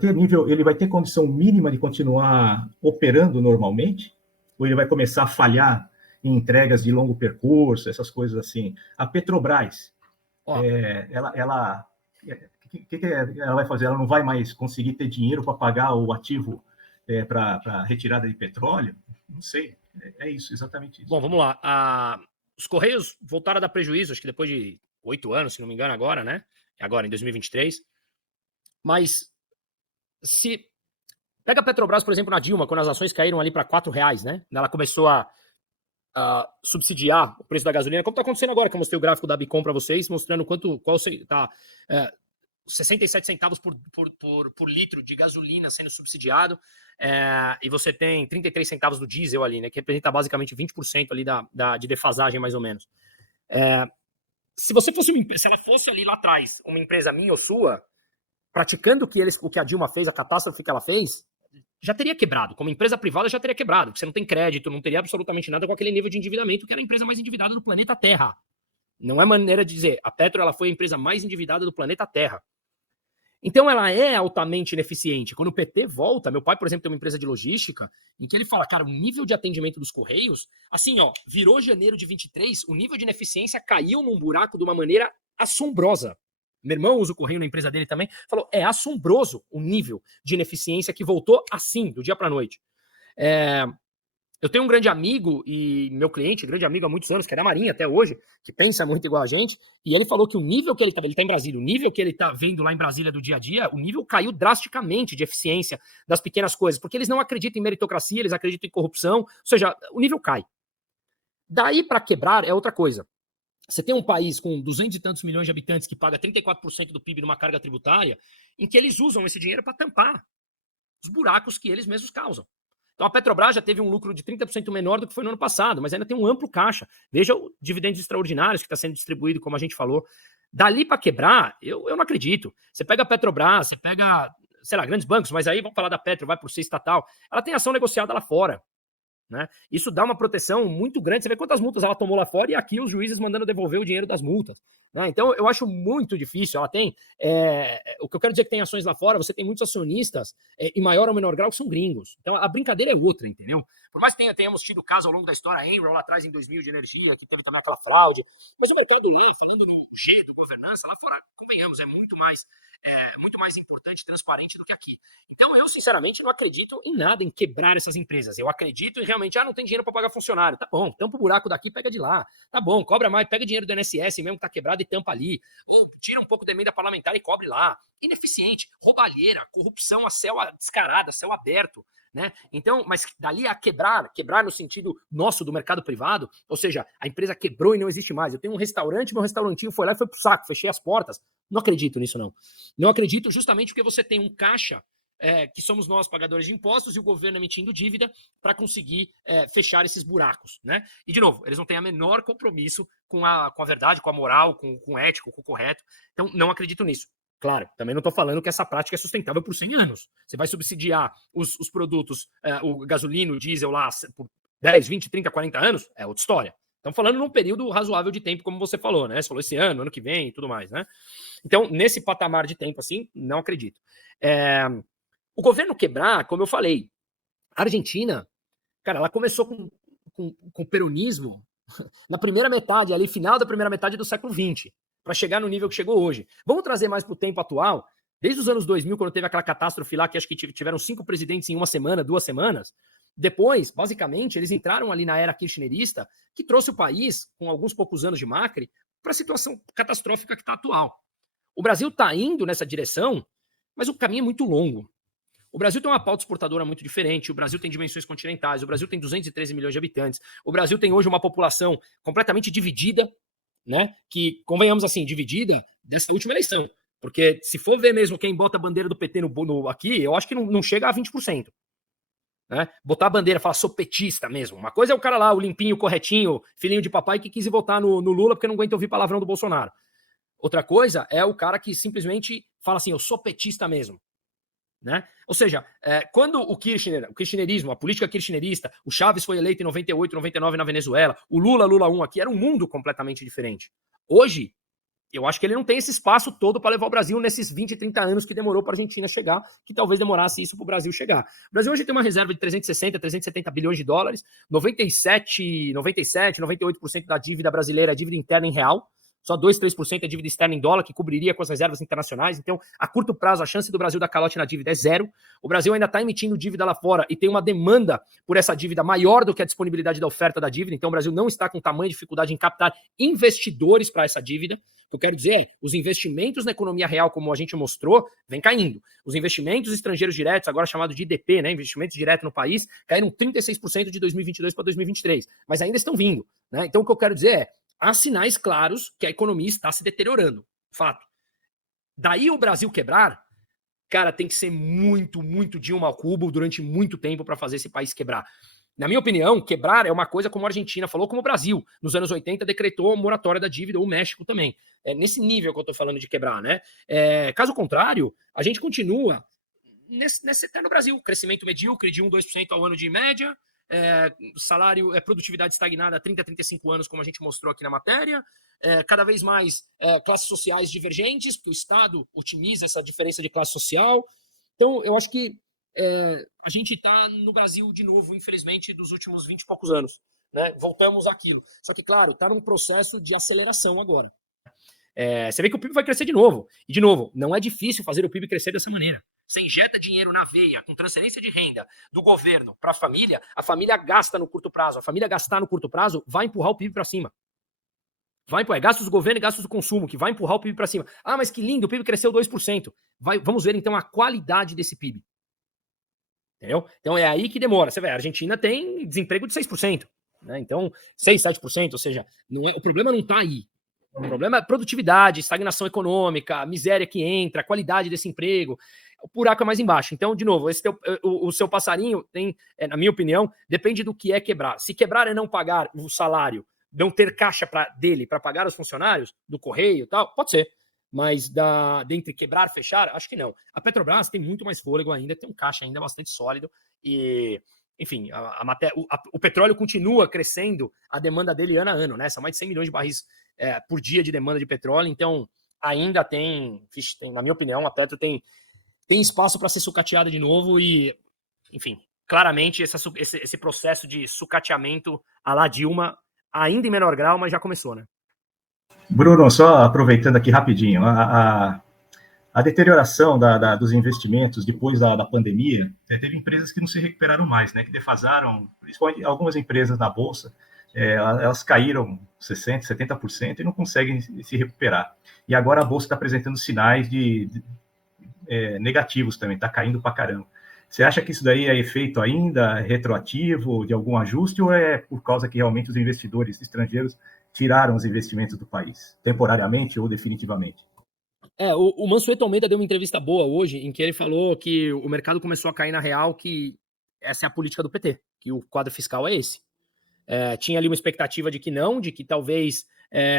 ter condição mínima de continuar operando normalmente? Ou ele vai começar a falhar em entregas de longo percurso, essas coisas assim? A Petrobras, ela vai fazer? Ela não vai mais conseguir ter dinheiro para pagar o ativo para retirada de petróleo? Não sei. É isso, exatamente isso. Bom, vamos lá. Os Correios voltaram a dar prejuízo, acho que depois de 8 anos, se não me engano, agora, né? Agora, em 2023. Mas se pega a Petrobras, por exemplo, na Dilma, quando as ações caíram ali para R$4, né? Ela começou a subsidiar o preço da gasolina, como está acontecendo agora, que eu mostrei o gráfico da Bicom para vocês, mostrando qual tá 67 centavos por litro de gasolina sendo subsidiado, e você tem 33 centavos do diesel ali, né, que representa basicamente 20% ali de defasagem, mais ou menos. Se ela fosse ali lá atrás, uma empresa minha ou sua, praticando o que a Dilma fez, a catástrofe que ela fez, já teria quebrado. Como empresa privada já teria quebrado, porque você não tem crédito, não teria absolutamente nada com aquele nível de endividamento, que era a empresa mais endividada do planeta Terra. Não é maneira de dizer. A Petro, ela foi a empresa mais endividada do planeta Terra. Então ela é altamente ineficiente. Quando o PT volta, meu pai, por exemplo, tem uma empresa de logística, em que ele fala, cara, o nível de atendimento dos Correios, assim, ó, virou janeiro de 23, o nível de ineficiência caiu num buraco de uma maneira assombrosa. Meu irmão usa o Correio na empresa dele também, falou, é assombroso o nível de ineficiência que voltou assim, do dia pra noite. Eu tenho um grande amigo e meu cliente, grande amigo há muitos anos, que é da Marinha até hoje, que pensa muito igual a gente, e ele falou que o nível que ele tá em Brasília, o nível que ele tá vendo lá em Brasília do dia a dia, o nível caiu drasticamente de eficiência das pequenas coisas, porque eles não acreditam em meritocracia, eles acreditam em corrupção, ou seja, o nível cai. Daí para quebrar é outra coisa. Você tem um país com 200 e tantos milhões de habitantes que paga 34% do PIB numa carga tributária, em que eles usam esse dinheiro para tampar os buracos que eles mesmos causam. Então a Petrobras já teve um lucro de 30% menor do que foi no ano passado, mas ainda tem um amplo caixa. Veja os dividendos extraordinários que está sendo distribuído, como a gente falou. Dali para quebrar, eu não acredito. Você pega a Petrobras, você pega, sei lá, grandes bancos, mas aí vamos falar da Petro, vai por ser estatal. Ela tem ação negociada lá fora. Né? Isso dá uma proteção muito grande. Você vê quantas multas ela tomou lá fora e aqui os juízes mandando devolver o dinheiro das multas. Né? Então, eu acho muito difícil. Ela tem. O que eu quero dizer que tem ações lá fora, você tem muitos acionistas, em maior ou menor grau, que são gringos. Então, a brincadeira é outra, entendeu? Por mais que tenhamos tido caso ao longo da história, a Enron lá atrás em 2000 de energia, que teve também aquela fraude. Mas o mercado lá, falando no G do governança, lá fora, convenhamos, é muito mais importante e transparente do que aqui. Então, eu, sinceramente, não acredito em nada, em quebrar essas empresas. Eu acredito em realmente, não tem dinheiro para pagar funcionário. Tá bom, tampa o buraco daqui, pega de lá. Tá bom, cobra mais, pega dinheiro do INSS mesmo que tá quebrado e tampa ali. Tira um pouco da emenda parlamentar e cobre lá. Ineficiente, roubalheira, corrupção a céu descarada, a céu aberto. Né? Então, mas dali a quebrar no sentido nosso do mercado privado, ou seja, a empresa quebrou e não existe mais. Eu tenho um restaurante, meu restaurantinho foi lá e foi pro saco, fechei as portas. Não acredito nisso, não. Não acredito justamente porque você tem um caixa que somos nós, pagadores de impostos, e o governo emitindo dívida para conseguir fechar esses buracos. Né? E, de novo, eles não têm a menor compromisso com a verdade, com a moral, com o ético, com o correto. Então, não acredito nisso. Claro, também não estou falando que essa prática é sustentável por 100 anos. Você vai subsidiar os produtos, o gasolina, o diesel lá, por 10, 20, 30, 40 anos, é outra história. Estamos falando num período razoável de tempo, como você falou, né? Você falou esse ano que vem e tudo mais, né? Então, nesse patamar de tempo assim, não acredito. O governo quebrar, como eu falei, a Argentina, cara, ela começou com peronismo na primeira metade, ali, final da primeira metade do século XX, para chegar no nível que chegou hoje. Vamos trazer mais para o tempo atual. Desde os anos 2000, quando teve aquela catástrofe lá, que acho que tiveram 5 presidentes em uma semana, 2 semanas, depois, basicamente, eles entraram ali na era kirchnerista, que trouxe o país, com alguns poucos anos de Macri, para a situação catastrófica que está atual. O Brasil está indo nessa direção, mas o caminho é muito longo. O Brasil tem uma pauta exportadora muito diferente, o Brasil tem dimensões continentais, o Brasil tem 213 milhões de habitantes, o Brasil tem hoje uma população completamente dividida, né? Que, convenhamos assim, dividida dessa última eleição. Porque se for ver mesmo quem bota a bandeira do PT aqui, eu acho que não chega a 20%. Né? Botar a bandeira, falar sou petista mesmo. Uma coisa é o cara lá, o limpinho, corretinho, filhinho de papai que quis votar no Lula porque não aguenta ouvir palavrão do Bolsonaro. Outra coisa é o cara que simplesmente fala assim, eu sou petista mesmo. Né? Ou seja, quando o kirchnerismo, a política kirchnerista, o Chávez foi eleito em 98, 99 na Venezuela, o Lula 1 aqui, era um mundo completamente diferente. Hoje, eu acho que ele não tem esse espaço todo para levar o Brasil nesses 20, 30 anos que demorou para a Argentina chegar, que talvez demorasse isso para o Brasil chegar. O Brasil hoje tem uma reserva de 360, 370 bilhões de dólares, 97, 98% da dívida brasileira é dívida interna em real, só 2, 3% é dívida externa em dólar, que cobriria com as reservas internacionais. Então, a curto prazo, a chance do Brasil dar calote na dívida é 0. O Brasil ainda está emitindo dívida lá fora e tem uma demanda por essa dívida maior do que a disponibilidade da oferta da dívida. Então, o Brasil não está com tamanha dificuldade em captar investidores para essa dívida. O que eu quero dizer é, os investimentos na economia real, como a gente mostrou, vem caindo. Os investimentos estrangeiros diretos, agora chamado de IDP, né, investimentos diretos no país, caíram 36% de 2022 para 2023. Mas ainda estão vindo. Né? Então, o que eu quero dizer é, há sinais claros que a economia está se deteriorando. Fato. Daí o Brasil quebrar, cara, tem que ser muito, muito Dilma ao cubo durante muito tempo para fazer esse país quebrar. Na minha opinião, quebrar é uma coisa como a Argentina falou, como o Brasil, nos anos 80, decretou moratória da dívida, ou o México também. É nesse nível que eu tô falando de quebrar, né? Caso contrário, a gente continua nesse eterno Brasil. Crescimento medíocre de 1, 2% ao ano de média, salário, produtividade estagnada há 30, 35 anos, como a gente mostrou aqui na matéria, cada vez mais classes sociais divergentes, porque o Estado otimiza essa diferença de classe social. Então, eu acho que a gente está no Brasil de novo, infelizmente, dos últimos 20 e poucos anos. Né? Voltamos àquilo. Só que, claro, está num processo de aceleração agora. Você vê que o PIB vai crescer de novo. E, de novo, não é difícil fazer o PIB crescer dessa maneira. Você injeta dinheiro na veia, com transferência de renda do governo para a família gasta no curto prazo. A família gastar no curto prazo vai empurrar o PIB para cima. Vai empurrar, gastos do governo e gastos do consumo, que vai empurrar o PIB para cima. Ah, mas que lindo, o PIB cresceu 2%. Vamos ver, então, a qualidade desse PIB. Entendeu? Então é aí que demora. Você vê, a Argentina tem desemprego de 6%. Né? Então, 6, 7%, ou seja, o problema não está aí. O problema é produtividade, estagnação econômica, miséria que entra, a qualidade desse emprego. O buraco é mais embaixo. Então, de novo, o seu passarinho tem, na minha opinião, depende do que é quebrar. Se quebrar é não pagar o salário, não ter caixa dele para pagar os funcionários do correio e tal, pode ser. Mas dentre quebrar e fechar, acho que não. A Petrobras tem muito mais fôlego ainda, tem um caixa ainda bastante sólido e, enfim, o petróleo continua crescendo, a demanda dele ano a ano, né? São mais de 100 milhões de barris por dia de demanda de petróleo, então ainda tem, na minha opinião, a Petro tem espaço para ser sucateada de novo e, enfim, claramente esse processo de sucateamento à la Dilma, ainda em menor grau, mas já começou, né? Bruno, só aproveitando aqui rapidinho, a deterioração dos investimentos depois da pandemia, teve empresas que não se recuperaram mais, né, que defasaram, principalmente algumas empresas na Bolsa, elas caíram 60%, 70% e não conseguem se recuperar. E agora a Bolsa está apresentando sinais negativos também, está caindo para caramba. Você acha que isso daí é efeito ainda retroativo de algum ajuste ou é por causa que realmente os investidores estrangeiros tiraram os investimentos do país, temporariamente ou definitivamente? O Mansueto Almeida deu uma entrevista boa hoje, em que ele falou que o mercado começou a cair na real, que essa é a política do PT, que o quadro fiscal é esse. Tinha ali uma expectativa de que talvez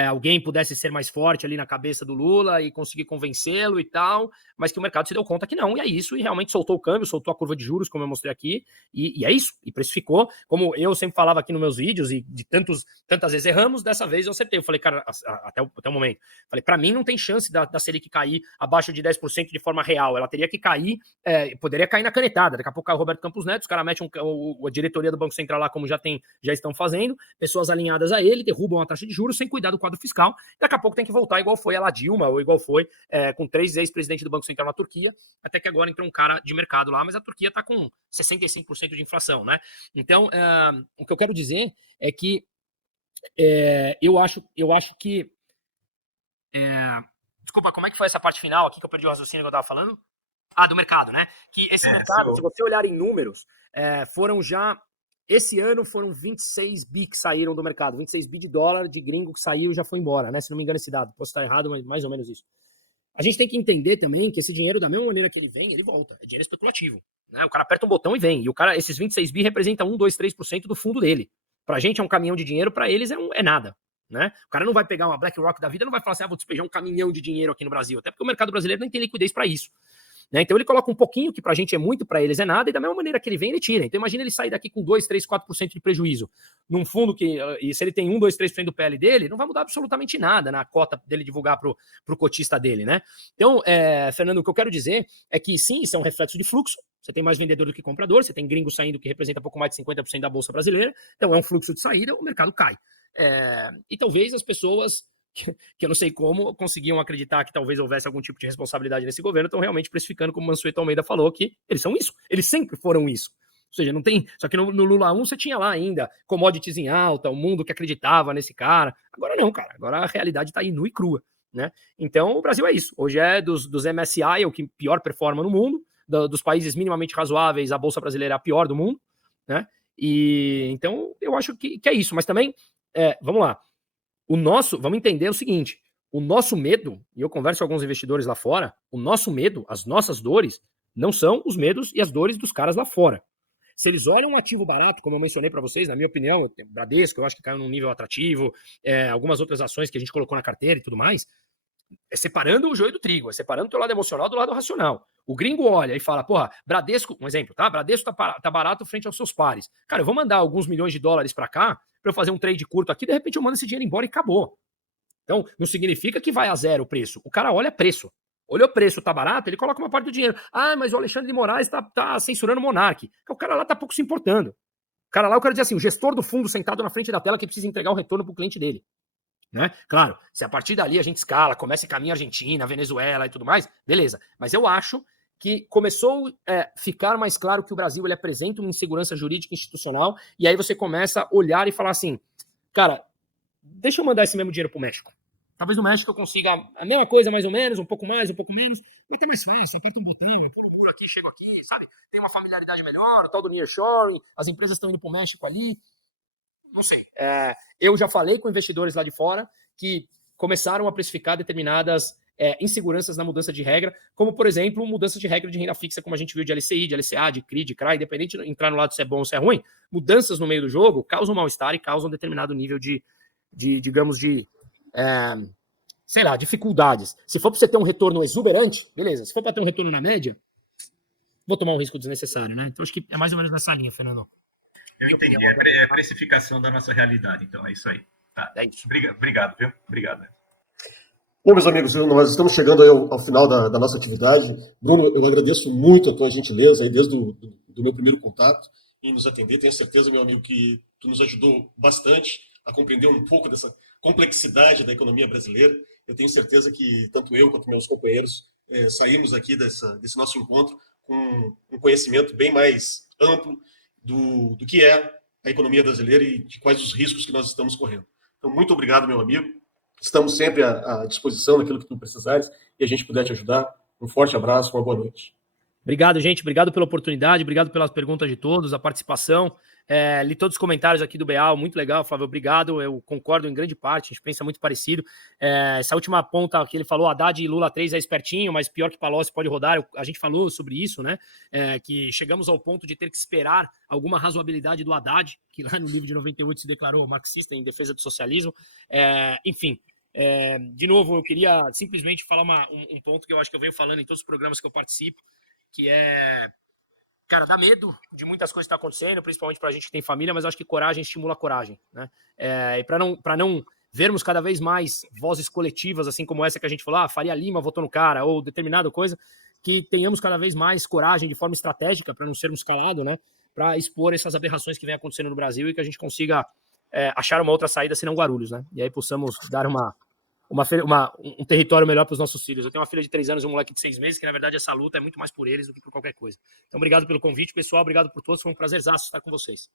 alguém pudesse ser mais forte ali na cabeça do Lula e conseguir convencê-lo e tal, mas que o mercado se deu conta que não, e é isso, e realmente soltou o câmbio, soltou a curva de juros, como eu mostrei aqui, e é isso, e precificou, como eu sempre falava aqui nos meus vídeos, e de tantas vezes erramos, dessa vez eu acertei, eu falei, cara, até o momento, falei, pra mim não tem chance da Selic cair abaixo de 10% de forma real, ela teria que cair, poderia cair na canetada, daqui a pouco cai o Roberto Campos Neto, os caras metem a diretoria do Banco Central lá, como já estão fazendo, pessoas alinhadas a ele, derrubam a taxa de juros sem cuidar do quadro fiscal, daqui a pouco tem que voltar igual foi a la Dilma, ou igual foi com 3 ex-presidentes do Banco Central na Turquia, até que agora entrou um cara de mercado lá, mas a Turquia está com 65% de inflação, né? Então, o que eu quero dizer é que eu acho que... Desculpa, como é que foi essa parte final aqui que eu perdi o raciocínio que eu estava falando? Do mercado, né? Que esse mercado, se você olhar em números, foram já... Esse ano foram 26 bi que saíram do mercado, 26 bi de dólar de gringo que saiu e já foi embora, né? Se não me engano esse dado, posso estar errado, mas mais ou menos isso. A gente tem que entender também que esse dinheiro, da mesma maneira que ele vem, ele volta. É dinheiro especulativo, né? O cara aperta um botão e vem. E esses 26 bi representam 1, 2, 3% do fundo dele. Pra gente é um caminhão de dinheiro, pra eles é nada, né? O cara não vai pegar uma BlackRock da vida, não vai falar assim, vou despejar um caminhão de dinheiro aqui no Brasil, até porque o mercado brasileiro nem tem liquidez pra isso. Né? Então ele coloca um pouquinho, que pra gente é muito, pra eles é nada, e da mesma maneira que ele vem, ele tira. Então imagina ele sair daqui com 2, 3, 4% de prejuízo num fundo e se ele tem 1, 2, 3% do PL dele, não vai mudar absolutamente nada na cota dele divulgar pro cotista dele, né? Então, Fernando, o que eu quero dizer é que sim, isso é um reflexo de fluxo, você tem mais vendedor do que comprador, você tem gringo saindo que representa pouco mais de 50% da bolsa brasileira, então é um fluxo de saída, o mercado cai. E talvez as pessoas... que eu não sei como conseguiam acreditar que talvez houvesse algum tipo de responsabilidade nesse governo, estão realmente precificando, como o Mansueto Almeida falou, que eles são isso, eles sempre foram isso. Ou seja, não tem. Só que no Lula 1 você tinha lá ainda commodities em alta, o mundo que acreditava nesse cara. Agora não, cara. Agora a realidade está aí nua e crua, né? Então o Brasil é isso. Hoje é dos MSCI, é o que pior performa no mundo, dos países minimamente razoáveis, a Bolsa Brasileira é a pior do mundo, né? E então eu acho que é isso. Mas também, vamos lá. Vamos entender o seguinte, o nosso medo, e eu converso com alguns investidores lá fora, o nosso medo, as nossas dores, não são os medos e as dores dos caras lá fora. Se eles olham um ativo barato, como eu mencionei para vocês, na minha opinião, Bradesco, eu acho que caiu num nível atrativo, algumas outras ações que a gente colocou na carteira e tudo mais, é separando o joio do trigo, é separando o teu lado emocional do lado racional. O gringo olha e fala, porra, Bradesco, um exemplo, tá? Bradesco tá barato frente aos seus pares. Cara, eu vou mandar alguns milhões de dólares para cá para eu fazer um trade curto aqui, de repente eu mando esse dinheiro embora e acabou. Então, não significa que vai a zero o preço. O cara olha preço. Olhou o preço, tá barato, ele coloca uma parte do dinheiro. Ah, mas o Alexandre de Moraes tá censurando o Monark. O cara lá tá pouco se importando. O cara lá, eu quero dizer assim, o gestor do fundo sentado na frente da tela que precisa entregar o retorno pro cliente dele. Né? Claro, se a partir dali a gente escala, começa a caminhar Argentina, Venezuela e tudo mais, beleza. Mas eu acho que começou a ficar mais claro que o Brasil ele apresenta uma insegurança jurídica e institucional, e aí você começa a olhar e falar assim, cara, deixa eu mandar esse mesmo dinheiro pro México. Talvez no México eu consiga a mesma coisa, mais ou menos, um pouco mais, um pouco menos. Vai ter mais fácil, aperta um botão, eu pulo por aqui, chego aqui, sabe? Tem uma familiaridade melhor, tal do nearshoring, as empresas estão indo pro México ali. Não sei. Eu já falei com investidores lá de fora que começaram a precificar determinadas inseguranças na mudança de regra, como, por exemplo, mudança de regra de renda fixa, como a gente viu de LCI, de LCA, de CRI, de CRA, independente de entrar no lado se é bom ou se é ruim, mudanças no meio do jogo causam mal-estar e causam um determinado nível digamos, sei lá, dificuldades. Se for para você ter um retorno exuberante, beleza. Se for para ter um retorno na média, vou tomar um risco desnecessário, né? Então acho que é mais ou menos nessa linha, Fernando. Eu entendi. É precificação da nossa realidade, então é isso aí. Tá. É isso. Obrigado, viu? Obrigado. Bom, meus amigos, nós estamos chegando aí ao final da nossa atividade. Bruno, eu agradeço muito a tua gentileza aí desde do meu primeiro contato em nos atender. Tenho certeza, meu amigo, que tu nos ajudou bastante a compreender um pouco dessa complexidade da economia brasileira. Eu tenho certeza que tanto eu quanto meus companheiros saímos aqui desse nosso encontro com um conhecimento bem mais amplo do que é a economia brasileira e de quais os riscos que nós estamos correndo. Então, muito obrigado, meu amigo. Estamos sempre à disposição daquilo que tu precisares e a gente puder te ajudar. Um forte abraço, uma boa noite. Obrigado, gente. Obrigado pela oportunidade, obrigado pelas perguntas de todos, a participação. Li todos os comentários aqui do Beal, muito legal, Flávio, obrigado. Eu concordo em grande parte, a gente pensa muito parecido. Essa última ponta que ele falou, Haddad e Lula 3 é espertinho, mas pior que Palocci pode rodar. A gente falou sobre isso, né? Que chegamos ao ponto de ter que esperar alguma razoabilidade do Haddad, que lá no livro de 98 se declarou marxista em defesa do socialismo. Enfim. De novo, eu queria simplesmente falar um ponto que eu acho que eu venho falando em todos os programas que eu participo, que cara, dá medo de muitas coisas que estão acontecendo, principalmente pra gente que tem família, mas eu acho que coragem estimula a coragem, né? E para não vermos cada vez mais vozes coletivas, assim como essa que a gente falou, Faria Lima votou no cara, ou determinada coisa, que tenhamos cada vez mais coragem de forma estratégica, para não sermos calados, né? Para expor essas aberrações que vem acontecendo no Brasil e que a gente consiga achar uma outra saída, senão Guarulhos, né? E aí possamos dar um território melhor para os nossos filhos. Eu tenho uma filha de 3 anos e um moleque de 6 meses, que na verdade essa luta é muito mais por eles do que por qualquer coisa. Então, obrigado pelo convite, pessoal. Obrigado por todos. Foi um prazerzaço estar com vocês.